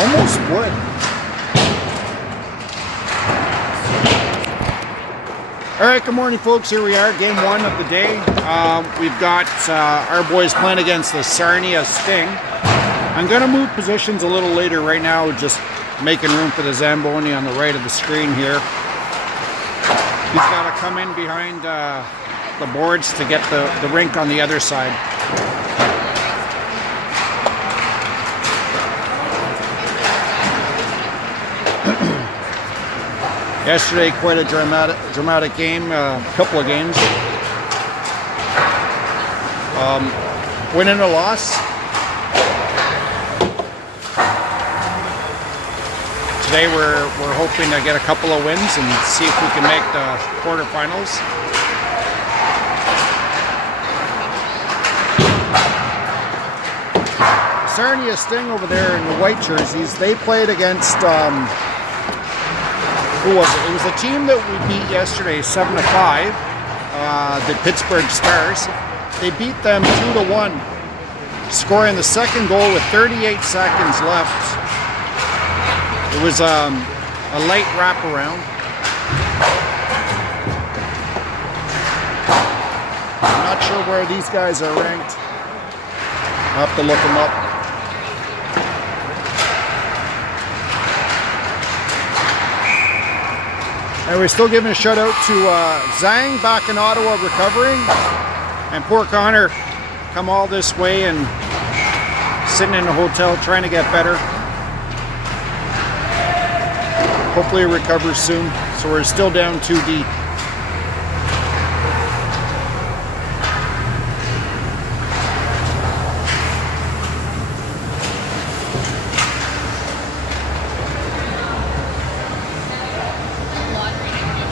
Almost would. All right, good morning, folks. Here we are, game one of the day. We've got our boys playing against the Sarnia Sting. I'm going to move positions a little later. Right now, just making room for the Zamboni on the right of the screen here. He's got to come in behind the boards to get the rink on the other side. Yesterday, quite a dramatic game, couple of games. Win and a loss. Today we're hoping to get a couple of wins and see if we can make the quarterfinals. Sarnia Sting over there in the white jerseys, they played against who was it? It was a team that we beat yesterday, 7-5, the Pittsburgh Stars. They beat them 2-1, scoring the second goal with 38 seconds left. It was a late wraparound. I'm not sure where these guys are ranked. I'll have to look them up. And we're still giving a shout out to Zhang back in Ottawa recovering. And poor Connor come all this way and sitting in a hotel trying to get better. Hopefully he recovers soon. So we're still down 2 deep.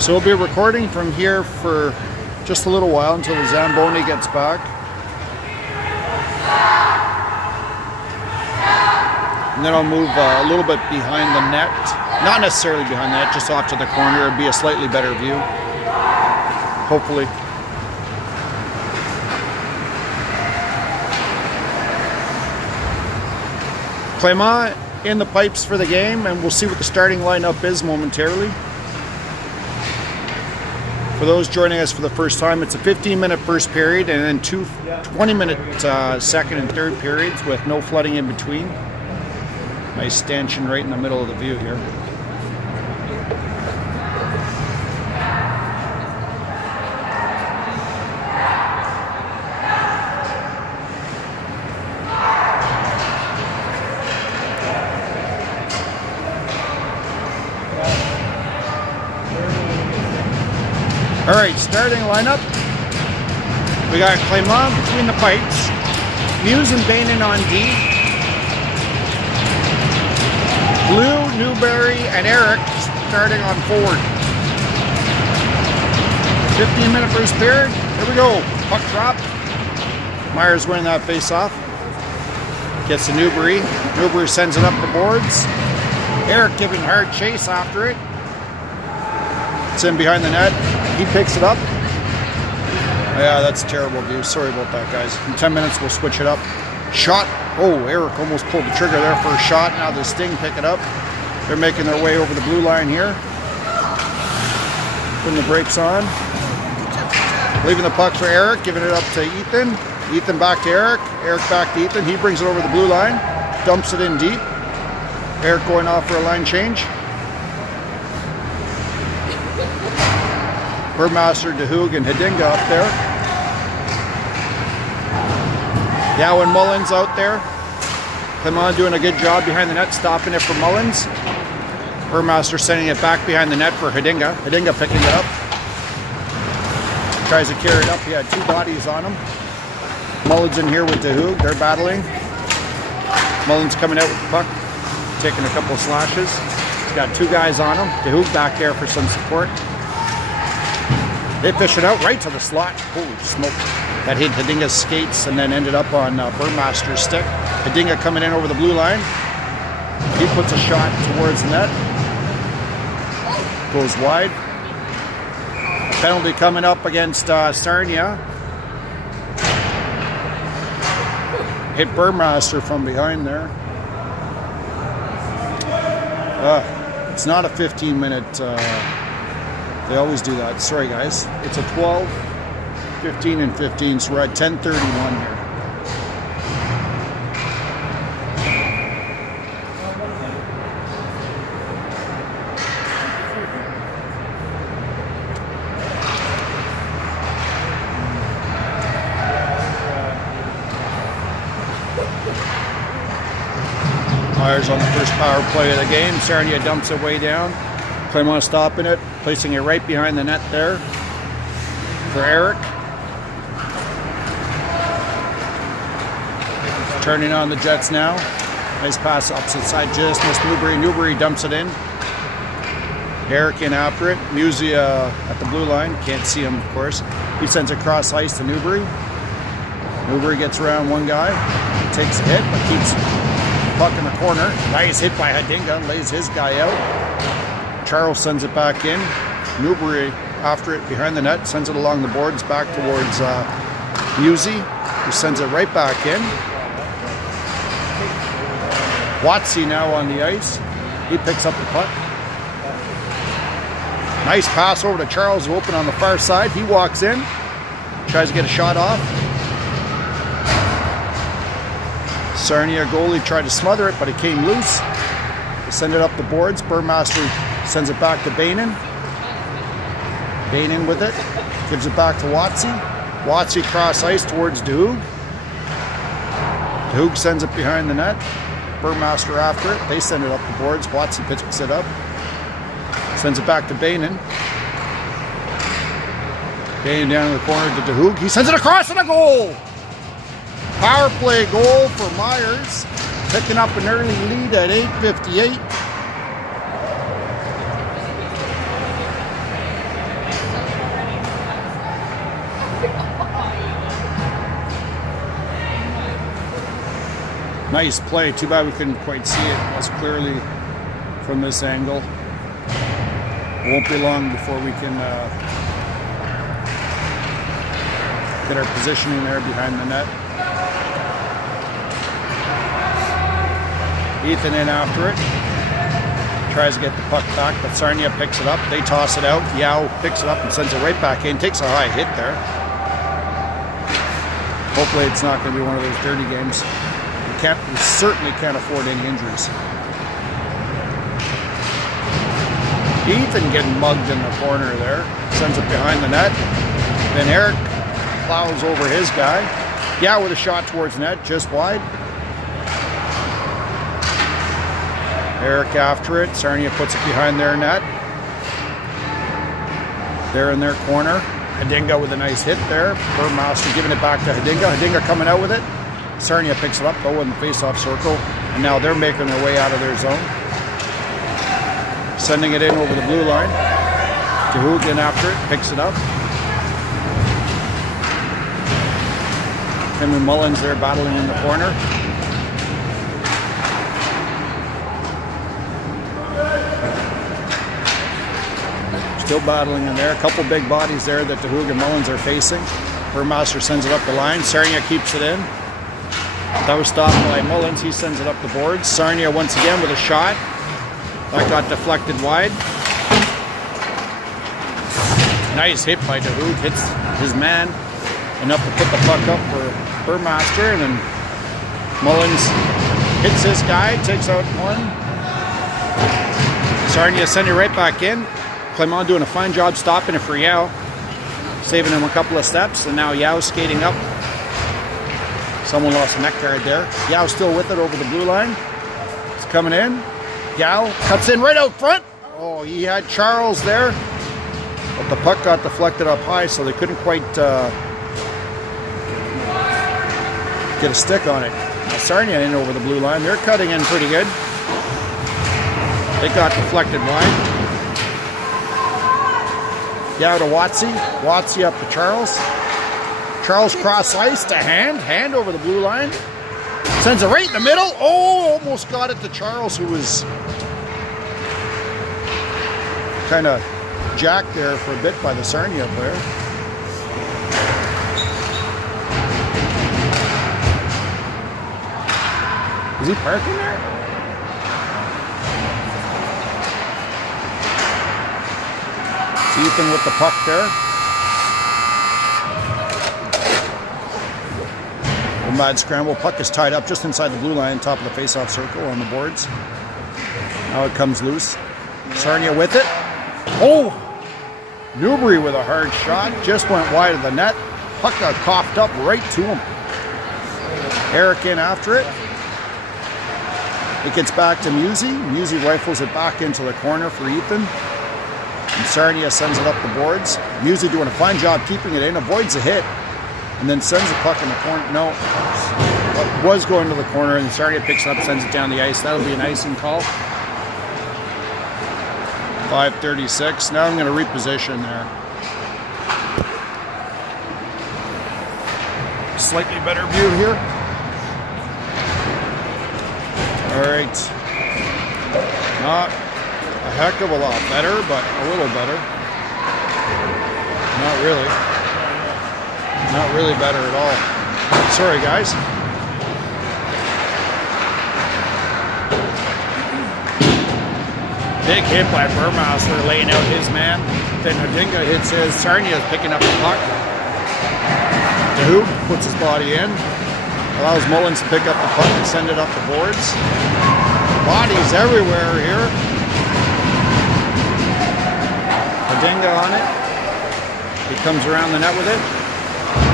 So we'll be recording from here for just a little while until the Zamboni gets back. And then I'll move a little bit behind the net. Not necessarily behind the net, just off to the corner. It'll be a slightly better view. Hopefully. Clément in the pipes for the game, and we'll see what the starting lineup is momentarily. For those joining us for the first time, it's a 15-minute first period and then two 20-minute second and third periods with no flooding in between. Nice stanchion right in the middle of the view here. All right, starting lineup. We got Clément between the pipes, Muse and Bainin on D, Blue, Newberry, and Eric starting on forward. 15-minute first period. Here we go. Puck drop. Myers winning that face-off. Gets to Newberry. Newberry sends it up the boards. Eric giving hard chase after it. It's in behind the net. He picks it up. Yeah, that's a terrible view. Sorry about that, guys. In 10 minutes, we'll switch it up. Shot. Oh, Eric almost pulled the trigger there for a shot. Now the Sting pick it up. They're making their way over the blue line here. Putting the brakes on. Leaving the puck for Eric. Giving it up to Ethan. Ethan back to Eric. Eric back to Ethan. He brings it over the blue line. Dumps it in deep. Eric going off for a line change. Burmaster, DeHoog, and Hedinga up there. Gowan Mullins out there. Clément doing a good job behind the net, stopping it for Mullins. Burmaster sending it back behind the net for Hedinga. Hedinga picking it up. Tries to carry it up. He had two bodies on him. Mullins in here with DeHoog. They're battling. Mullins coming out with the puck, taking a couple of slashes. He's got two guys on him. DeHoog back there for some support. They fish it out right to the slot. Holy smoke. That hit Hedinga's skates and then ended up on Burmaster's stick. Hedinga coming in over the blue line. He puts a shot towards the net. Goes wide. Penalty coming up against Sarnia. Hit Burmaster from behind there. It's not a 15-minute. They always do that. Sorry, guys. It's a 12, 15, and 15. So we're at 10:31 here. Myers on the first power play of the game. Sarnia dumps it way down. Clermont stopping it, placing it right behind the net there for Eric. Turning on the Jets now. Nice pass opposite side, just missed Newbury. Newbury dumps it in. Eric in after it. Musi at the blue line. Can't see him, of course. He sends it cross ice to Newbury. Newbury gets around one guy. Takes a hit, but keeps puck in the corner. Nice hit by Hadinga. Lays his guy out. Charles sends it back in. Newbury after it behind the net. Sends it along the boards back towards Musi, who sends it right back in. Watsy now on the ice. He picks up the puck. Nice pass over to Charles, who open on the far side. He walks in. Tries to get a shot off. Sarnia goalie tried to smother it, but it came loose. They send it up the boards. Burmaster sends it back to Bainan. Bainan with it. Gives it back to Watsy. Watsy cross ice towards DeHoog. DeHoog sends it behind the net. Burmaster after it. They send it up the boards. Watsy picks it up. Sends it back to Bainan. Bainan down in the corner to DeHoog. He sends it across and a goal! Power play goal for Myers. Picking up an early lead at 8:58. Nice play. Too bad we couldn't quite see it as clearly from this angle. It won't be long before we can get our positioning there behind the net. Ethan in after it. Tries to get the puck back, but Sarnia picks it up. They toss it out. Yao picks it up and sends it right back in. Takes a high hit there. Hopefully it's not going to be one of those dirty games. We certainly can't afford any injuries. Ethan getting mugged in the corner there. Sends it behind the net. Then Eric plows over his guy. Yao with a shot towards net, just wide. Eric after it. Sarnia puts it behind their net. They're in their corner. Hadinga with a nice hit there. Burmaster giving it back to Hadinga. Hadinga coming out with it. Sarnia picks it up though in the face-off circle. And now they're making their way out of their zone. Sending it in over the blue line. DeHoog in after it. Picks it up. Him and Mullins there battling in the corner. Still battling in there. A couple big bodies there that DeHoog and Mullins are facing. Burmaster sends it up the line. Sarnia keeps it in. That was stopped by Mullins. He sends it up the boards. Sarnia once again with a shot. That got deflected wide. Nice hit by DeHoog. Hits his man enough to put the puck up for Burmaster. And then Mullins hits this guy. Takes out one. Sarnia sending it right back in. Clermont doing a fine job stopping it for Yao. Saving him a couple of steps. And now Yao skating up. Someone lost a neck guard there. Yao still with it over the blue line. It's coming in. Yao cuts in right out front. Oh, he had Charles there. But the puck got deflected up high, so they couldn't quite get a stick on it. Now Sarnia in over the blue line. They're cutting in pretty good. They got deflected wide. Yao to Watsy. Watsy up to Charles. Charles cross ice to Hand over the blue line. Sends it right in the middle. Oh, almost got it to Charles, who was kind of jacked there for a bit by the Sarnia player. Is he parking there? Ethan with the puck there. A mad scramble. Puck is tied up just inside the blue line, top of the face-off circle on the boards. Now it comes loose. Sarnia with it. Oh! Newbury with a hard shot. Just went wide of the net. Puck got coughed up right to him. Eric in after it. It gets back to Musey. Musey rifles it back into the corner for Ethan. And Sarnia sends it up the boards. Musey doing a fine job keeping it in. Avoids a hit. And then sends the puck in the corner. No. It was going to the corner, and Sarnia picks it up, sends it down the ice. That'll be an icing call. 5:36. Now I'm going to reposition there. Slightly better view here. All right. Not a heck of a lot better, but a little better. Not really. Not really better at all. Sorry, guys. Big hit by Burmeister laying out his man. Then Odinga hits his. Sarnia is picking up the puck. DeHoop puts his body in. Allows Mullins to pick up the puck and send it up the boards. Bodies everywhere here. Odinga on it. He comes around the net with it.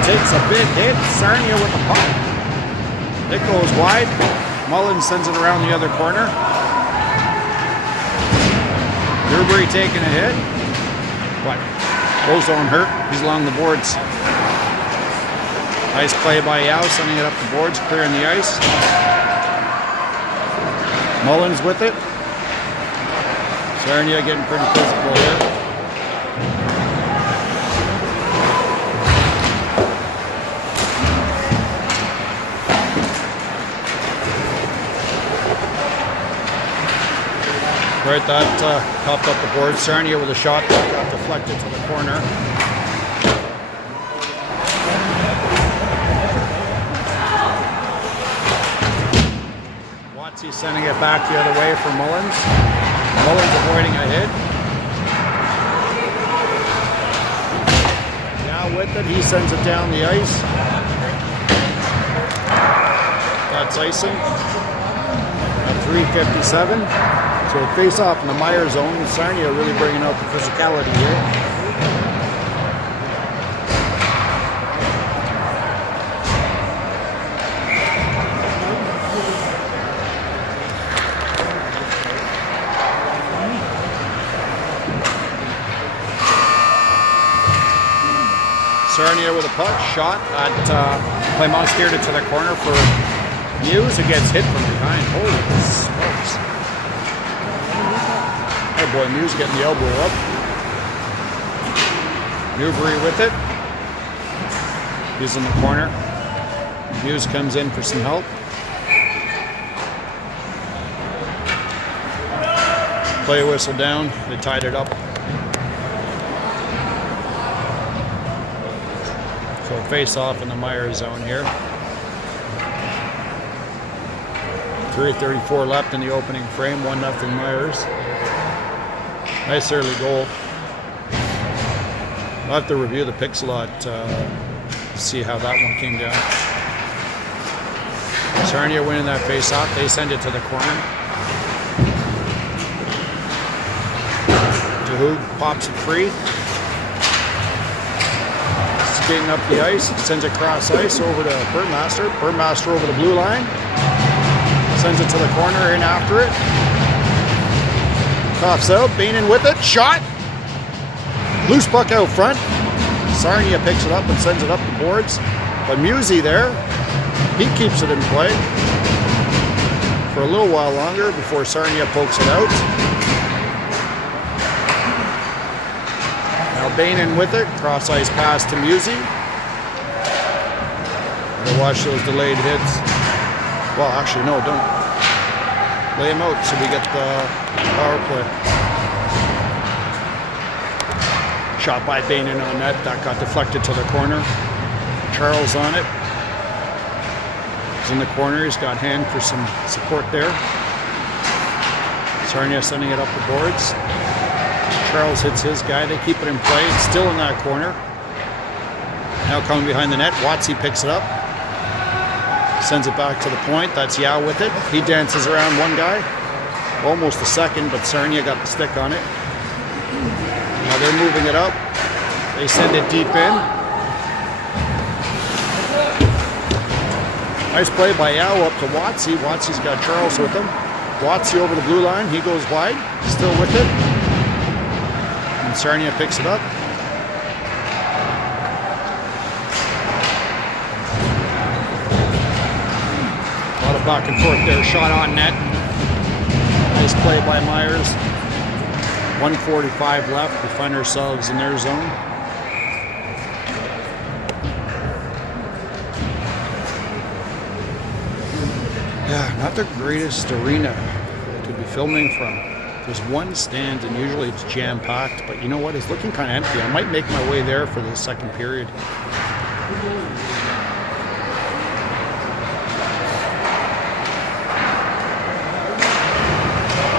Takes a big hit. Sarnia with the puck. It goes wide. Mullins sends it around the other corner. Newbury taking a hit. What? Ozone hurt. He's along the boards. Nice play by Yao, sending it up the boards, clearing the ice. Mullins with it. Sarnia getting pretty physical here. Right, that popped up the board. Sarnia with a shot that got deflected to the corner. Watsy sending it back the other way for Mullins. Mullins avoiding a hit. Now with it, he sends it down the ice. That's icing. At 3:57. So face off in the Meyer zone. Sarnia really bringing out the physicality here. Sarnia with a puck shot at Plymouth, steered it to the corner for Muse, who gets hit from behind. Holy smokes. Oh boy, Muse getting the elbow up. Newbury with it. He's in the corner. Muse comes in for some help. Play whistle down. They tied it up. So face off in the Meyer zone here. 3:34 left in the opening frame. 1-0 Myers. Nice early goal. I'll have to review the pics a lot to see how that one came down. Sarnia winning that face-off. They send it to the corner. DeHoop pops it free. Skating up the ice. Sends it cross ice over to Burmeister. Burmeister over the blue line. Sends it to the corner, in after it. Coughs out, Bainan with it, shot! Loose puck out front. Sarnia picks it up and sends it up the boards. But Musey there, he keeps it in play for a little while longer before Sarnia pokes it out. Now Bainan with it, cross ice pass to Musey. We'll watch those delayed hits. Well, actually, no, don't. Lay him out so we get the power play. Shot by Bainan on net. That got deflected to the corner. Charles on it. He's in the corner. He's got hand for some support there. Sarnia sending it up the boards. Charles hits his guy. They keep it in play. It's still in that corner. Now coming behind the net. Watsy picks it up. Sends it back to the point. That's Yao with it. He dances around one guy. Almost a second, but Sarnia got the stick on it. Now they're moving it up. They send it deep in. Nice play by Yao up to Watsy. Watsy's got Charles with him. Watsy over the blue line. He goes wide. Still with it. And Sarnia picks it up. A lot of back and forth there. Shot on net. Nice play by Myers. 1:45 left. We find ourselves in their zone. Yeah, not the greatest arena to be filming from. There's one stand and usually it's jam-packed, but you know what? It's looking kind of empty. I might make my way there for the second period.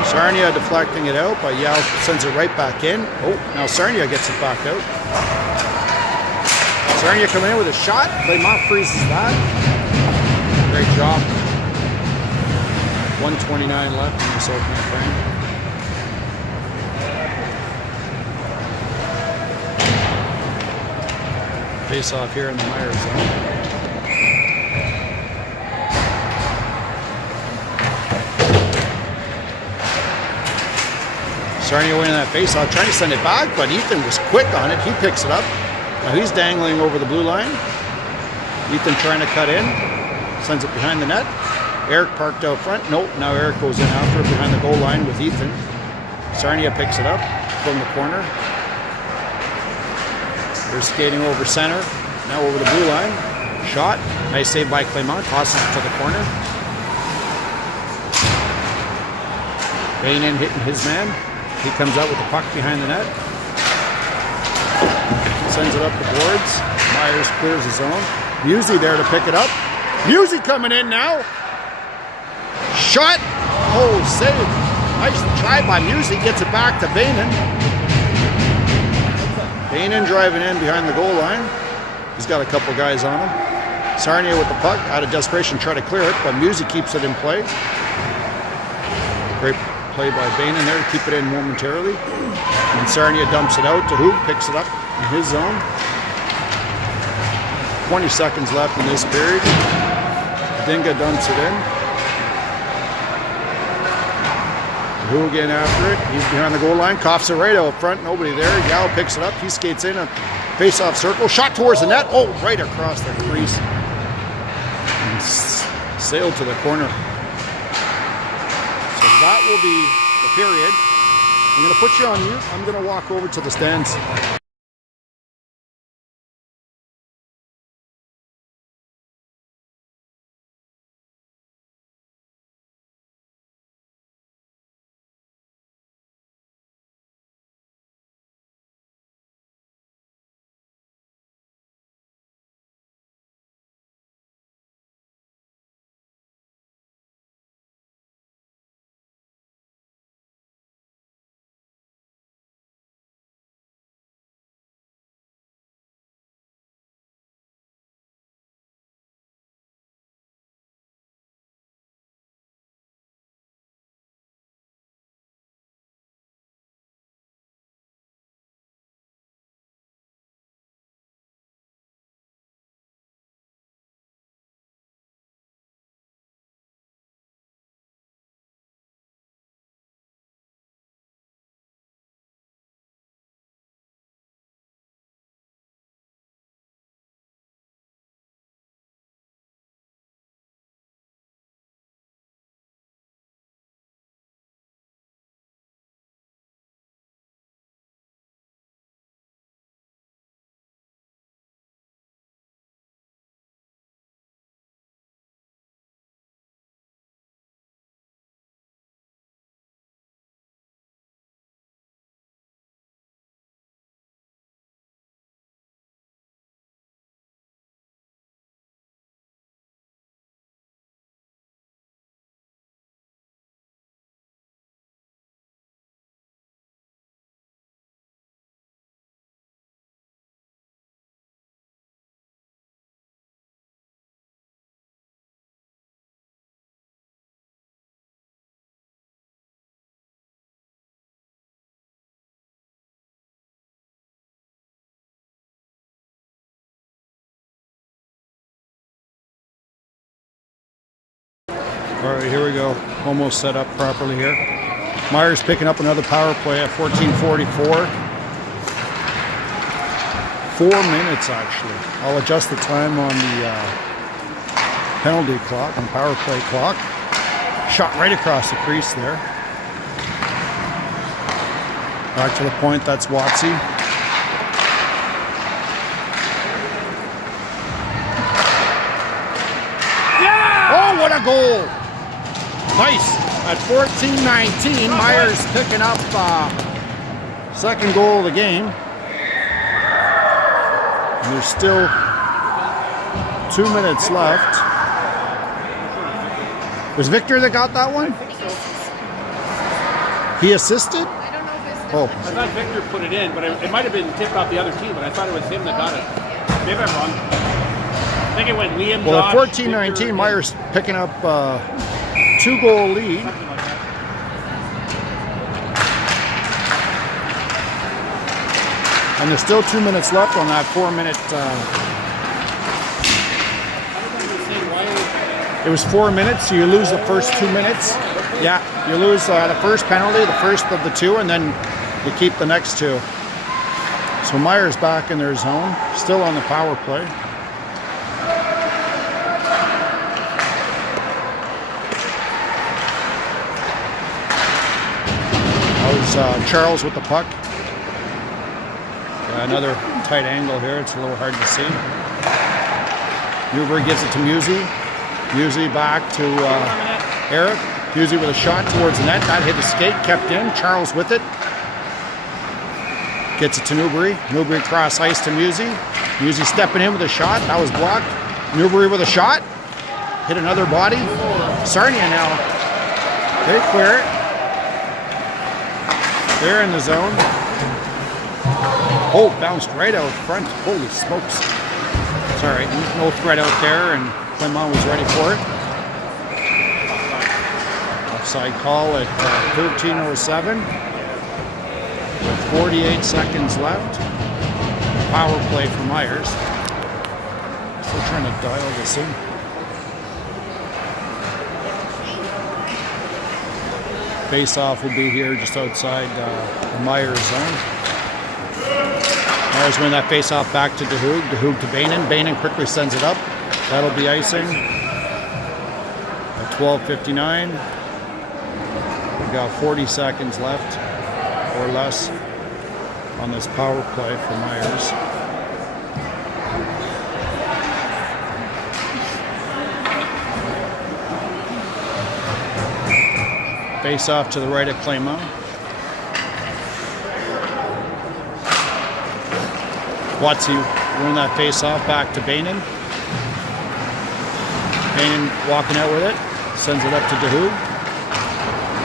Sarnia deflecting it out, but Yao sends it right back in. Oh, now Sarnia gets it back out. Sarnia coming in with a shot. Clement freezes that. Great job. 1:29 left in this opening frame. Face off here in the Myers zone. Sarnia winning that face off, trying to send it back, but Ethan was quick on it. He picks it up. Now he's dangling over the blue line. Ethan trying to cut in. Sends it behind the net. Eric parked out front. Nope, now Eric goes in after it behind the goal line with Ethan. Sarnia picks it up from the corner. They're skating over center. Now over the blue line. Shot. Nice save by Clement. Tosses it to the corner. Bainin hitting his man. He comes out with the puck behind the net. Sends it up the boards. Myers clears his own. Musey there to pick it up. Musey coming in now. Shot. Oh, save. Nice try by Musey. Gets it back to Bainin. Bainin driving in behind the goal line. He's got a couple guys on him. Sarnia with the puck. Out of desperation, try to clear it, but Musey keeps it in play. Great play by Bainin there to keep it in momentarily. And Sarnia dumps it out to Hoog. Picks it up in his zone. 20 seconds left in this period. Dinga dumps it in. Who again after it? He's behind the goal line. Coughs it right out front. Nobody there. Yao picks it up. He skates in a face-off circle. Shot towards the net. Oh, right across the crease. And sailed to the corner. So that will be the period. I'm going to put you on mute. I'm going to walk over to the stands. All right, here we go. Almost set up properly here. Myers picking up another power play at 14:44. 4 minutes actually. I'll adjust the time on the penalty clock and power play clock. Shot right across the crease there. Back to the point, that's Watsy. Yeah! Oh, what a goal! Nice. At 14:19, Myers picking up second goal of the game. And there's still 2 minutes left. Was Victor that got that one? He assisted? Oh. I thought Victor put it in, but it might have been tipped off the other team, but I thought it was him that got it. Maybe I'm wrong. I think it went Liam. Well, Josh, at 14:19, Myers picking up 2-goal lead. And there's still 2 minutes left on that 4-minute. It was 4 minutes, so you lose the first 2 minutes. Yeah, you lose the first penalty, the first of the two, and then you keep the next two. So Myers back in their zone, still on the power play. That was Charles with the puck. Another tight angle here, it's a little hard to see. Newbury gives it to Musey. Musey back to Eric. Musey with a shot towards the net. That hit the skate, kept in. Charles with it. Gets it to Newbury. Newbury cross ice to Musey. Musey stepping in with a shot. That was blocked. Newbury with a shot. Hit another body. Sarnia now. They clear it. They're in the zone. Oh, bounced right out front. Holy smokes. Sorry, no threat out there, and Clement was ready for it. Offside call at 13:07. With 48 seconds left. Power play for Myers. Still trying to dial this in. Face-off will be here just outside the Myers zone. Myers win that face-off back to DeHoog. DeHoog to Bainan. Bainan quickly sends it up. That'll be icing. At 12:59. We've got 40 seconds left or less on this power play for Myers. Face off to the right of Clement. Watsy win that face off back to Bainan. Bainan walking out with it. Sends it up to DeHoog.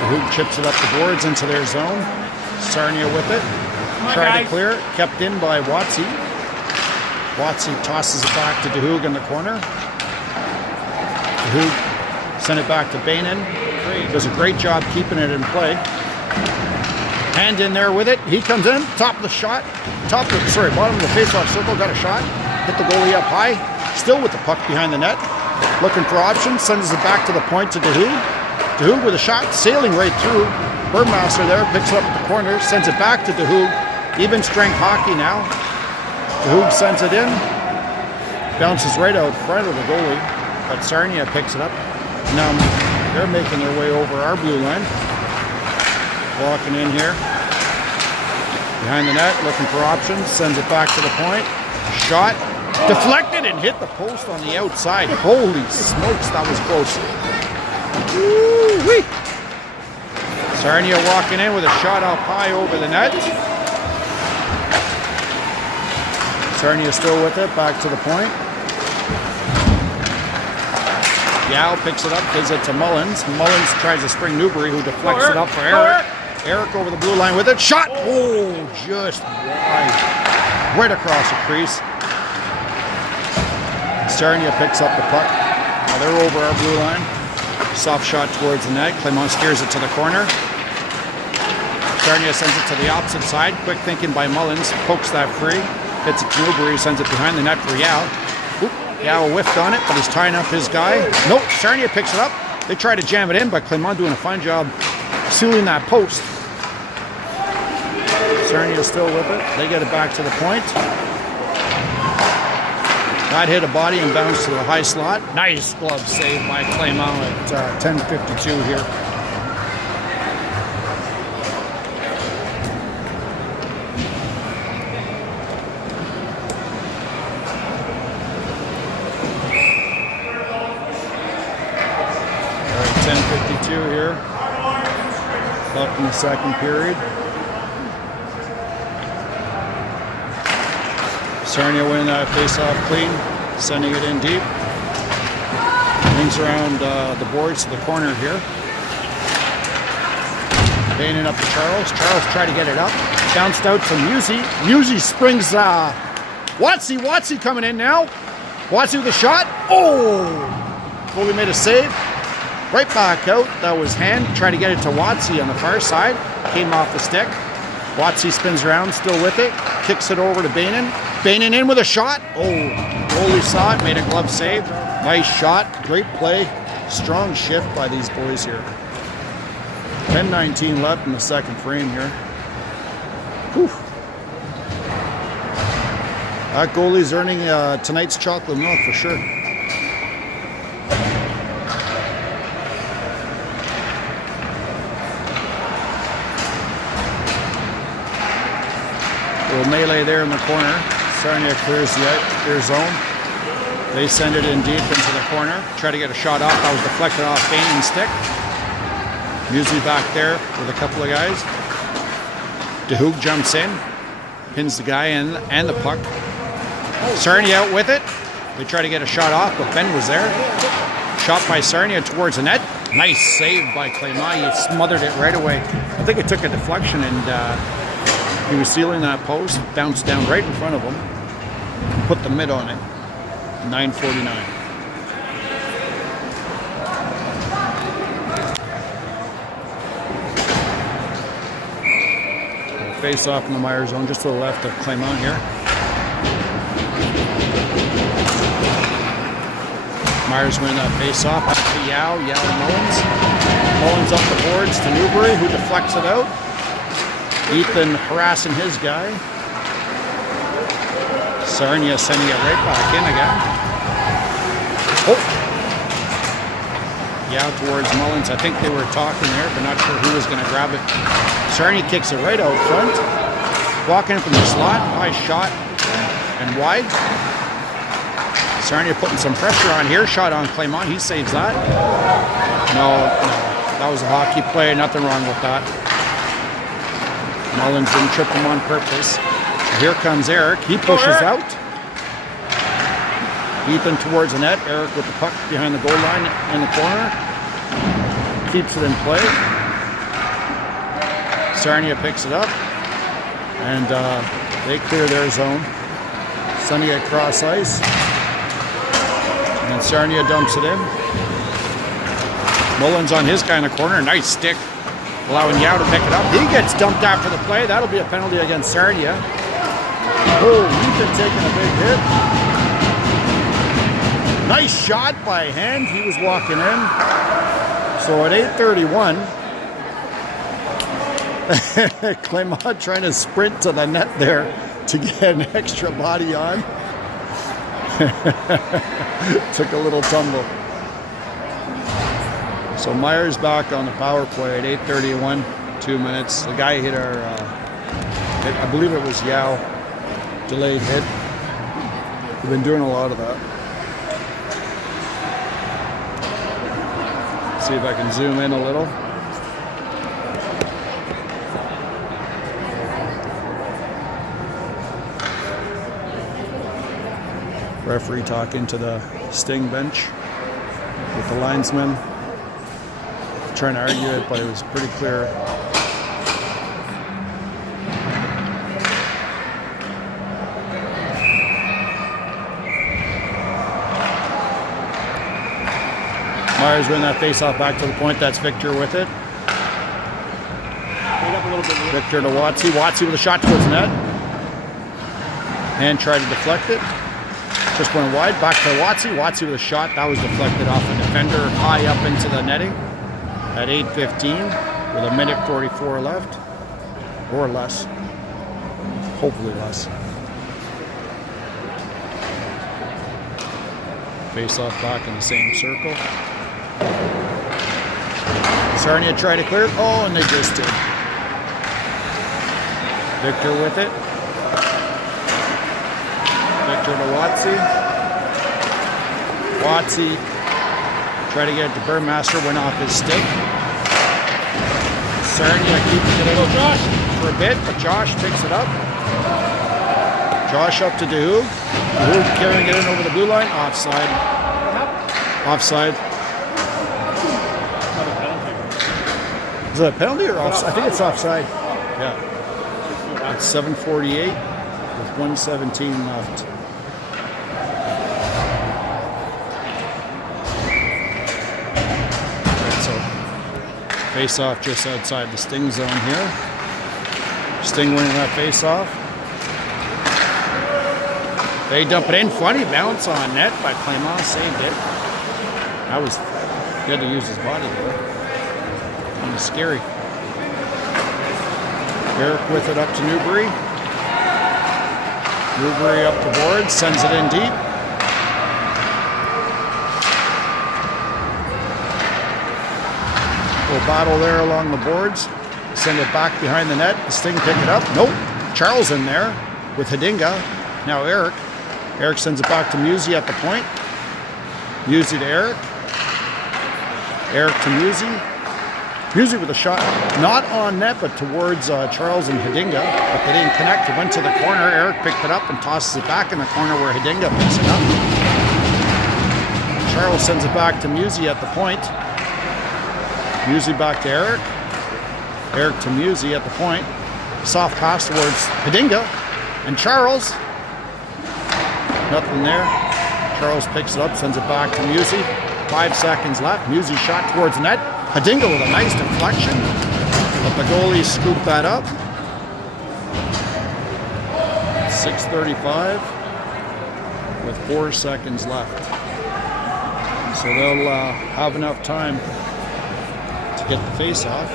DeHoog chips it up the boards into their zone. Sarnia with it. Tried to clear it. Kept in by Watsy. Watsy tosses it back to DeHoog in the corner. DeHoog sent it back to Bainan. Does a great job keeping it in play. Hand in there with it. He comes in. Top of the shot. Bottom of the face-off circle. Got a shot. Hit the goalie up high. Still with the puck behind the net. Looking for options. Sends it back to the point to DeHoog. DeHoog with a shot. Sailing right through. Birdmaster there. Picks it up at the corner. Sends it back to DeHoog. Even strength hockey now. DeHoog sends it in. Bounces right out front of the goalie. But Sarnia picks it up. Now they're making their way over our blue line. Walking in here. Behind the net, looking for options. Sends it back to the point. Shot. Deflected and hit the post on the outside. Holy smokes, that was close. Woo-wee. Sarnia walking in with a shot up high over the net. Sarnia still with it, back to the point. Yao picks it up, gives it to Mullins. Mullins tries to spring Newbury, who deflects it up for Eric. Eric over the blue line with it. Shot! Oh, just wide. Right across the crease. Sarnia picks up the puck. Now they're over our blue line. Soft shot towards the net. Clement steers it to the corner. Sarnia sends it to the opposite side. Quick thinking by Mullins. Pokes that free. Hits it to Newbury. Sends it behind the net for Yao. Yao whiffed on it, but he's tying up his guy. Nope, Sarnia picks it up. They try to jam it in, but Clement doing a fine job sealing that post. Sarnia still with it. They get it back to the point. That hit a body and bounced to the high slot. Nice glove save by Clement at 10:52 here. All right, 10:52 here. Left in the second period. Sarnia winning that face-off clean, sending it in deep. Rings around the boards to the corner here. Baining up to Charles. Charles tried to get it up. Bounced out to Musi. Musi springs Watsy. Watsy coming in now. Watsy with a shot. Oh! Goalie made a save. Right back out. That was Hand. Tried to get it to Watsy on the far side. Came off the stick. Watsy spins around, still with it. Kicks it over to Bainan. Bainan in with a shot. Oh, goalie saw it, made a glove save. Nice shot, great play. Strong shift by these boys here. 10:19 left in the second frame here. Whew. That goalie's earning tonight's chocolate milk for sure. Little melee there in the corner. Sarnia clears their zone. They send it in deep into the corner. Try to get a shot off. That was deflected off Bainan's stick. Musi back there with a couple of guys. DeHoog jumps in. Pins the guy in and the puck. Sarnia out with it. They try to get a shot off, but Ben was there. Shot by Sarnia towards the net. Nice save by Clement. He smothered it right away. I think it took a deflection and he was sealing that post, bounced down right in front of him, put the mid on it. 9:49. Face off in the Meyer zone, just to the left of Clement here. Myers winning that face off. Back to Yao to Mullins. Mullins up the boards to Newbury, who deflects it out. Ethan harassing his guy. Sarnia sending it right back in again. Oh! Yeah, towards Mullins. I think they were talking there, but not sure who was going to grab it. Sarnia kicks it right out front. Walking in from the slot. High shot and wide. Sarnia putting some pressure on here. Shot on Clement. He saves that. No. That was a hockey play. Nothing wrong with that. Mullins didn't trip him on purpose. Here comes Eric. He pushes out. Ethan towards the net. Eric with the puck behind the goal line in the corner. Keeps it in play. Sarnia picks it up. And they clear their zone. Sending it across ice. And Sarnia dumps it in. Mullins on his guy in the corner. Nice stick. Allowing Yao to pick it up. He gets dumped after the play. That'll be a penalty against Sarnia. Oh, Ethan taking a big hit. Nice shot by Hand. He was walking in. So at 8:31, Clement trying to sprint to the net there to get an extra body on. Took a little tumble. So Myers back on the power play at 8:31, 2 minutes. The guy hit our, I believe it was Yao, delayed hit. We've been doing a lot of that. See if I can zoom in a little. Referee talking to the Sting bench with the linesman. Trying to argue it, but it was pretty clear. Myers winning that face-off back to the point. That's Victor with it. Up a little bit. Victor to Watsy. Watsy with a shot towards the net. And tried to deflect it. Just went wide, back to Watsy. Watsy with a shot. That was deflected off a defender high up into the netting at 8:15 with a minute 44 left. Or less. Hopefully less. Face off back in the same circle. Sarnia tried to clear it. Oh, and they just did. Victor with it. Victor to Watsy. Watsy tried to get it to Burmaster, went off his stick. Sarnia keeping it in Josh for a bit, but Josh picks it up. Josh up to DeHoog. DeHoog carrying it in over the blue line. Offside. Offside. Is it a penalty or offside? I think it's offside. Yeah. It's 7:48 with 1:17 left. Right, so face-off just outside the Sting zone here. Sting winning that face-off. They dump it in. Funny bounce on net, but Clément saved it. That was, he had to use his body there. Kind of scary. Eric with it up to Newbury. Newbury up the board, sends it in deep. Little battle there along the boards. Send it back behind the net. The Sting pick it up. Nope. Charles in there with Hedinga. Now Eric. Eric sends it back to Musi at the point. Musi to Eric. Eric to Musi. Musi with a shot, not on net, but towards Charles and Hedinga. But they didn't connect. It went to the corner. Eric picked it up and tosses it back in the corner where Hedinga picks it up. Charles sends it back to Musi at the point. Musi back to Eric. Eric to Musi at the point. Soft pass towards Hedinga. And Charles. Nothing there. Charles picks it up, sends it back to Musi. 5 seconds left. Musi shot towards the net. Hedinga with a nice deflection. But the goalie scooped that up. 6:35 with 4 seconds left. So they'll have enough time to get the face off.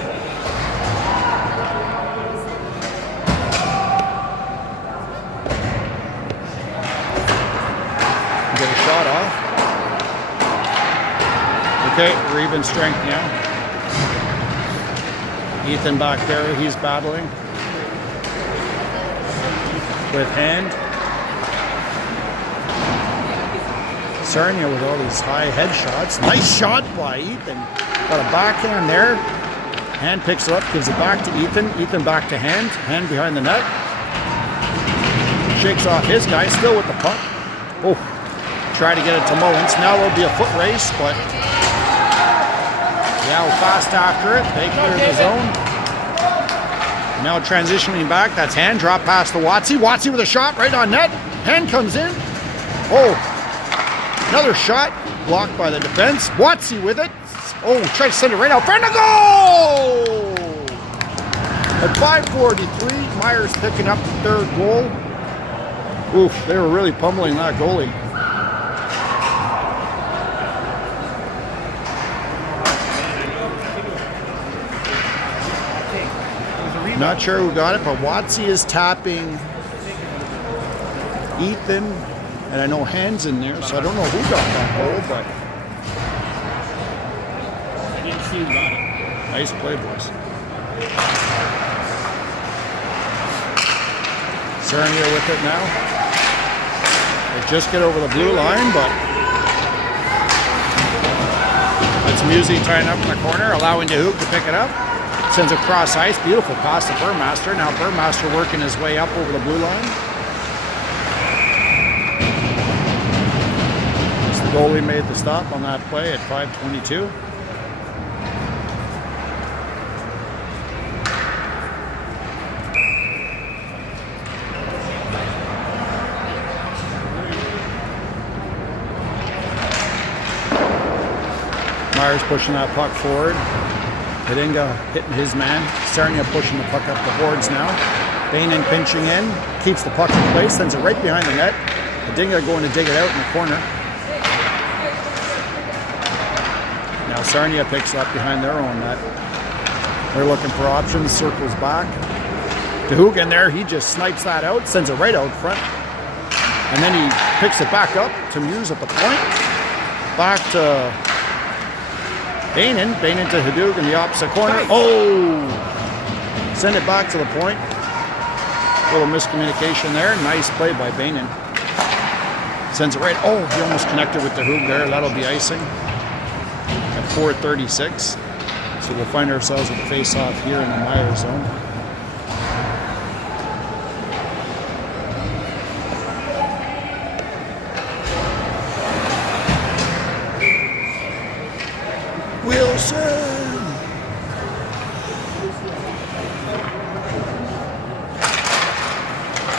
Get a shot off. Okay, we're even strength now. Ethan back there, he's battling with hand. Sarnia with all these high head shots. Nice shot by Ethan. Got a backhand there. Hand picks it up, gives it back to Ethan. Ethan back to Hand. Hand behind the net. Shakes off his guy, still with the puck. Oh, try to get it to Mullins. Now there'll be a foot race, but now fast after it. They clear the zone. Now transitioning back. That's Hand. Drop past the Watsy. Watsy with a shot right on net. Hand comes in. Oh, another shot. Blocked by the defense. Watsy with it. Oh, try to send it right out front. A goal! At 5:43, Myers picking up the third goal. Oof, they were really pummeling that goalie. Not sure who got it, but Watsy is tapping Ethan, and I know Hand's in there, so I don't know who got that goal, but I didn't see who got it. Nice play, boys. Sarnia with it now. They just get over the blue line, but it's Musi tying up in the corner, allowing DeHoog to pick it up. Sends it across ice. Beautiful pass to Burmaster. Now Burmaster working his way up over the blue line. The goalie made the stop on that play at 5:22. Myers pushing that puck forward. Hedinga hitting his man. Sarnia pushing the puck up the boards now. Bainin pinching in. Keeps the puck in place. Sends it right behind the net. Dinga going to dig it out in the corner. Now Sarnia picks up behind their own net. They're looking for options, circles back. DeHoog in there, he just snipes that out, sends it right out front. And then he picks it back up to Muse at the point. Back to Bainan. Bainan to Hadoog in the opposite corner. Oh! Send it back to the point. A little miscommunication there. Nice play by Bainan. Sends it right. Oh, he almost connected with DeHoog there. That'll be icing at 4:36. So we'll find ourselves with a face-off here in the Meyer zone. Wilson!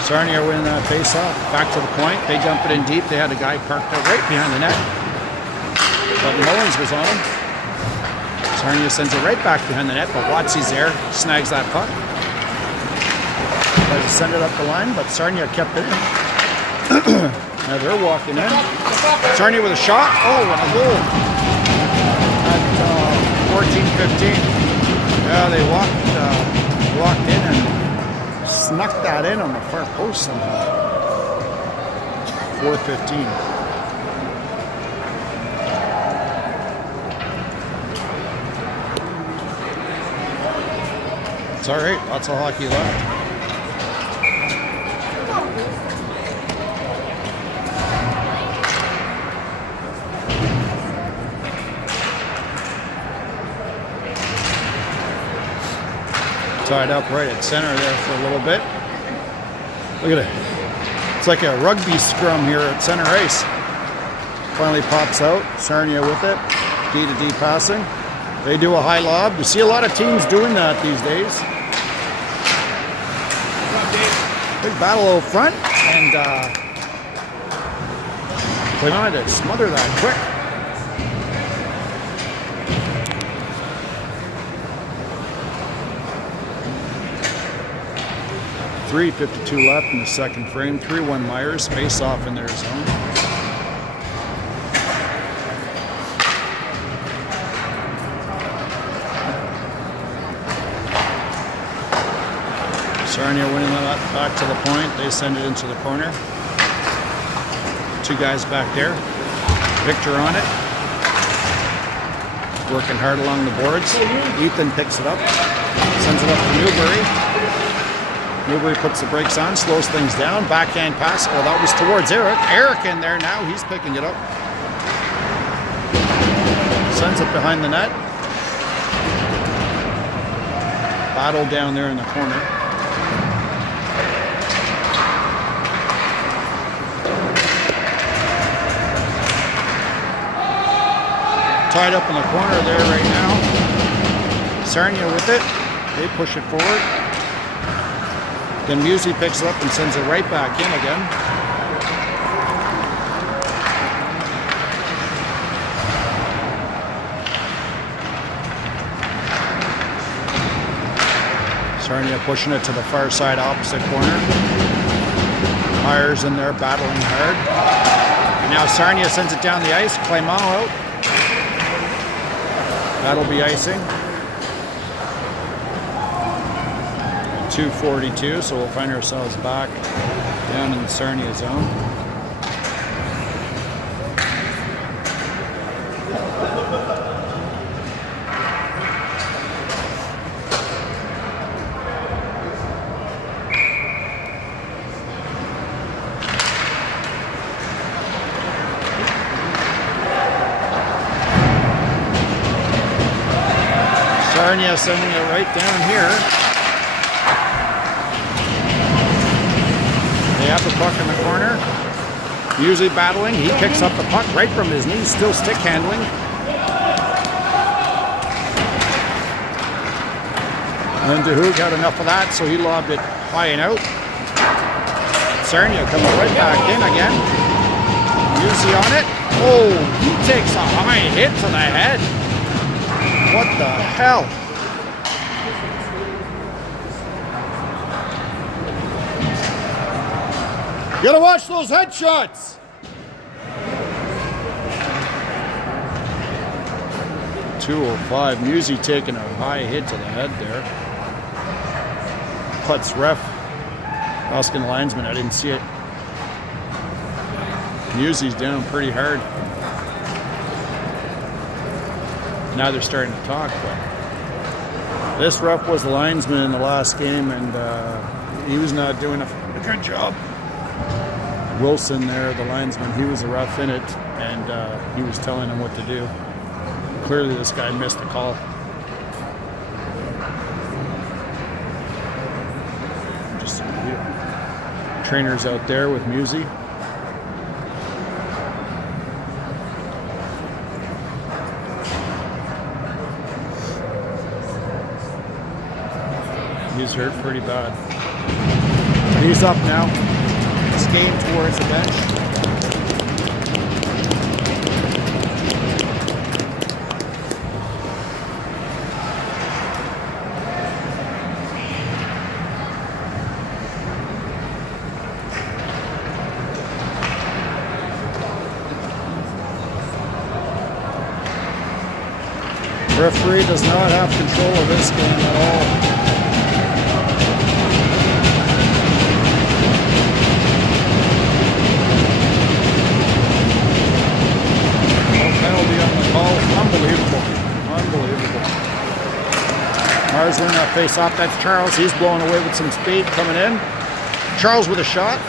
Sarnia winning that face-off. Back to the point. They dump it in deep. They had a guy parked out right behind the net. But Mullins was on him. Sarnia sends it right back behind the net, but Watsy's there. Snags that puck. Tried to send it up the line, but Sarnia kept it in. Now they're walking in. Sarnia with a shot. Oh, and a goal. At 14-15. Yeah, they walked in and snuck that in on the far post somehow. 4:15. It's all right. Lots of hockey left. Tied up right at center there for a little bit. Look at it. It's like a rugby scrum here at center ice. Finally pops out. Sarnia with it. D-to-D passing. They do a high lob. You see a lot of teams doing that these days. Big battle out front. And they wanted to smother that quick. .352 left in the second frame. 3-1 Myers. Face off in their zone. Sarnia winning that back to the point. They send it into the corner. Two guys back there. Victor on it. Working hard along the boards. Ethan picks it up. Sends it up to Newbury. Newbury puts the brakes on, slows things down. Backhand pass. Oh, that was towards Eric. Eric in there now. He's picking it up. Sends it behind the net. Battle down there in the corner. Tied up in the corner there right now. Sarnia with it. They push it forward. Then Musey picks it up and sends it right back in again. Sarnia pushing it to the far side opposite corner. Myers in there battling hard. And now Sarnia sends it down the ice. Clément out. That'll be icing. 2:42, so we'll find ourselves back down in the Sarnia zone. Sarnia sending it right down here. They have the puck in the corner. Usually battling. He picks up the puck right from his knees, still stick handling. And then DeHoog had enough of that, so he lobbed it high and out. Sarnia coming right back in again. Uzi on it. Oh, he takes a high hit to the head. What the hell? Gotta watch those headshots. 205. Musi taking a high hit to the head there. Putts ref. Asking the linesman, I didn't see it. Musi's down pretty hard. Now they're starting to talk, but this ref was the linesman in the last game, and he was not doing a good job. Wilson there, the linesman, he was the ref in it, and he was telling him what to do. Clearly this guy missed the call. Just trainers out there with Musi. He's hurt pretty bad. But he's up now. Skating towards the bench. Referee does not have control of this game at all. Penalty on the call. Unbelievable. Unbelievable. Mars winning that face off. That's Charles. He's blowing away with some speed coming in. Charles with a shot.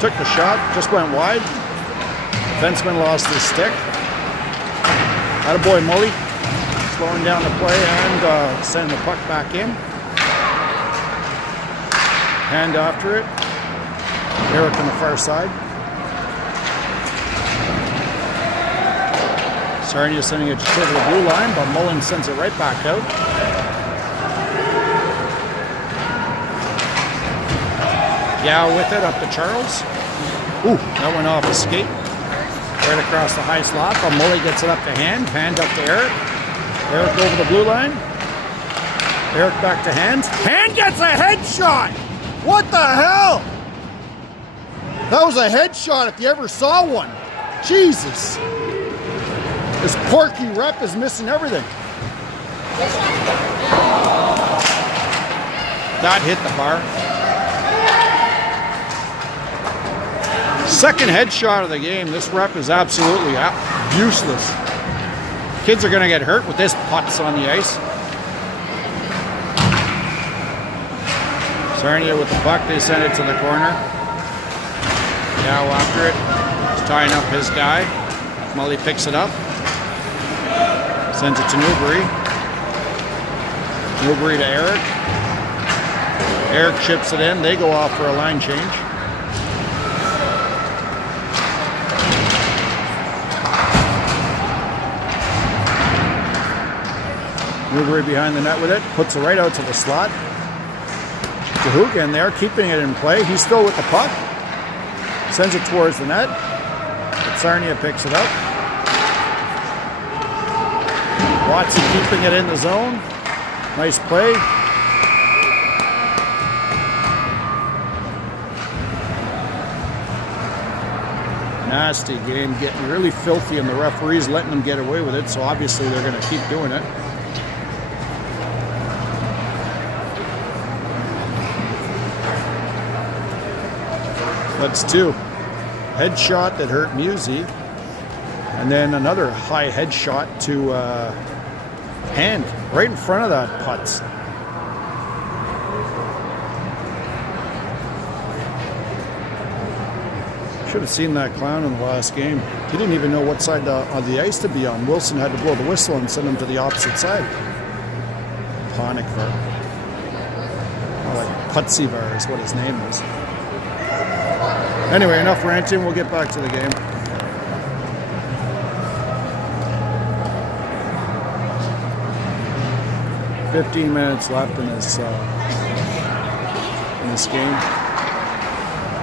Took the shot. Just went wide. Fenceman lost his stick. Attaboy Mully. Slowing down the play and sending the puck back in. Hand after it. Eric on the far side. Sarnia sending it to the blue line, but Mullen sends it right back out. Yeah, with it up to Charles. Ooh, that went off his skate. Right across the high slot, but Mully gets it up to hand. Hand up to Eric. Eric over the blue line. Eric back to Hand. Hand gets a headshot! What the hell? That was a headshot if you ever saw one. Jesus. This porky rep is missing everything. That hit the bar. Second headshot of the game. This rep is absolutely useless. Kids are going to get hurt with this putts on the ice. Sarnia with the puck. They send it to the corner. Now after it. He's tying up his guy. Mully picks it up. Sends it to Newbury. Newbury to Eric. Eric chips it in. They go off for a line change. Newbury behind the net with it. Puts it right out to the slot. Cahuga in there, keeping it in play. He's still with the puck. Sends it towards the net. But Sarnia picks it up. Watson keeping it in the zone. Nice play. Nasty game, getting really filthy, and the referees letting them get away with it, so obviously they're going to keep doing it. That's two. Headshot that hurt Musi, and then another high headshot to Hand, right in front of that putts. Should have seen that clown in the last game. He didn't even know what side of the ice to be on. Wilson had to blow the whistle and send him to the opposite side. Ponickvar. Like Putzivar is what his name is. Anyway, enough ranting. We'll get back to the game. $15 minutes left in this game.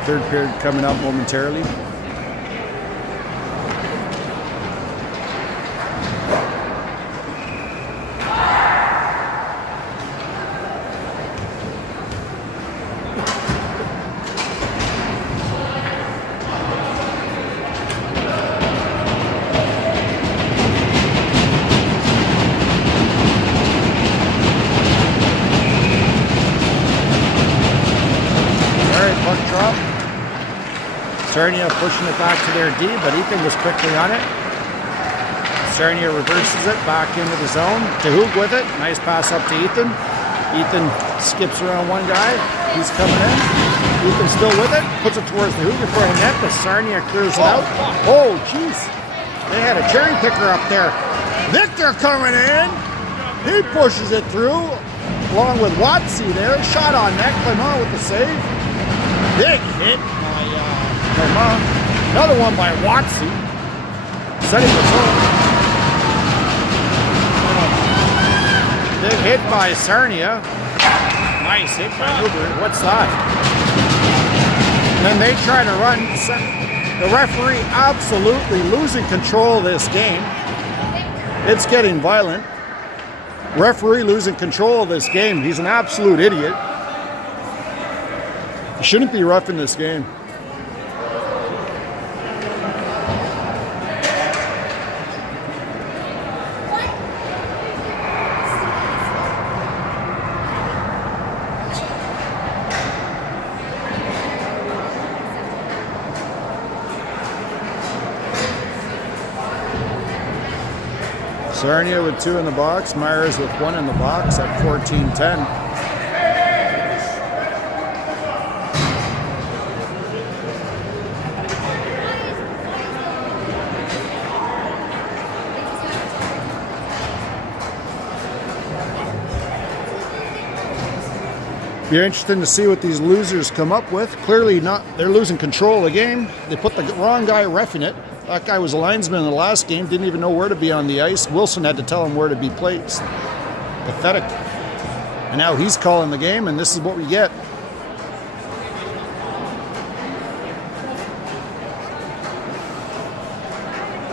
Third period coming up momentarily. Sarnia pushing it back to their D, but Ethan was quickly on it. Sarnia reverses it back into the zone. DeHoog with it. Nice pass up to Ethan. Ethan skips around one guy. He's coming in. Ethan still with it. Puts it towards DeHoog in front of net, but Sarnia clears it out. Oh, jeez. They had a cherry picker up there. Victor coming in. He pushes it through along with Watsy there. Shot on net. Clement with the save. Big hit by Clement. Another one by Watsy. Setting the tone. Big hit by Sarnia. Nice hit by Newbury. What's that? And then they try to run. The referee absolutely losing control of this game. It's getting violent. Referee losing control of this game. He's an absolute idiot. He shouldn't be roughing this game. Sarnia with 2 in the box, Myers with 1 in the box at 14-10. Be interesting to see what these losers come up with. Clearly not, they're losing control of the game. They put the wrong guy reffing it. That guy was a linesman in the last game, didn't even know where to be on the ice. Wilson had to tell him where to be placed. Pathetic. And now he's calling the game, and this is what we get.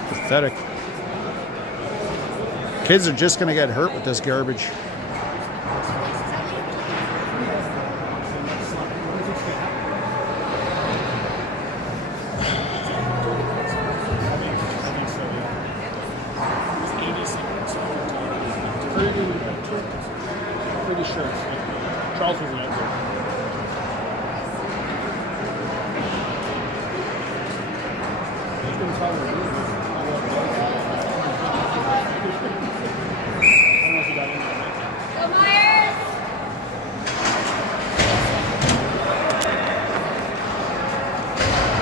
Pathetic. Kids are just going to get hurt with this garbage. Pretty sure. Charles was an answer. Go Myers!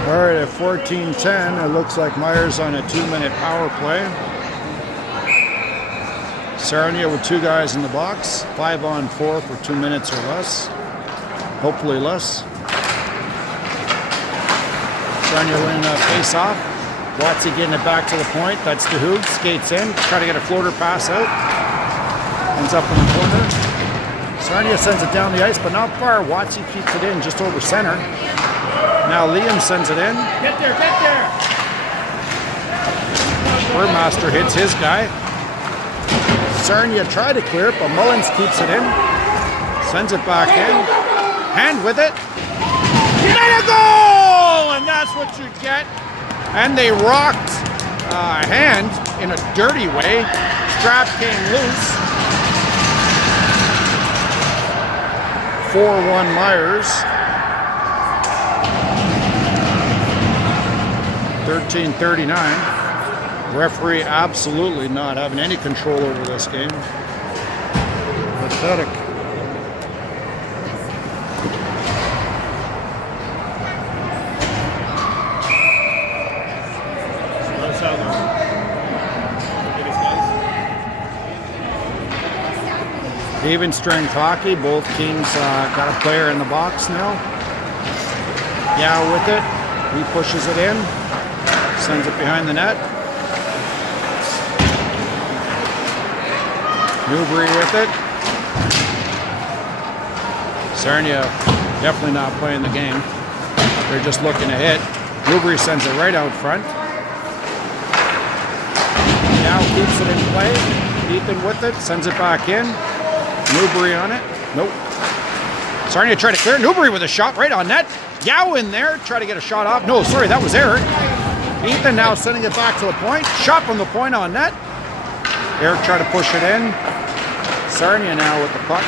All right, at 14-10, it looks like Myers on a 2-minute power play. Sarnia with 2 guys in the box, 5-on-4 for 2 minutes or less, hopefully less. Sarnia winning a face-off. Watsy getting it back to the point. That's DeHoog, skates in, try to get a floater pass out. Ends up in the corner. Sarnia sends it down the ice, but not far. Watsy keeps it in just over center. Now Liam sends it in. Get there, get there! Burmaster hits his guy. Sarnia tried to clear it, but Mullins keeps it in. Sends it back in. Hand with it. Net a goal! And that's what you get. And they rocked Hand in a dirty way. Strap came loose. 4-1 Myers. 13:39. Referee absolutely not having any control over this game. Pathetic. That's how they're Even strength hockey. Both teams got a player in the box now. Yeah, with it. He pushes it in. Sends it behind the net. Newbury with it. Sarnia definitely not playing the game. They're just looking to hit. Newbury sends it right out front. Now keeps it in play. Ethan with it. Sends it back in. Newbury on it. Nope. Sarnia tried to clear. Newbury with a shot right on net. Yao in there. Try to get a shot off. No, sorry, that was Eric. Ethan now sending it back to the point. Shot from the point on net. Eric tried to push it in. Sarnia now with the puck.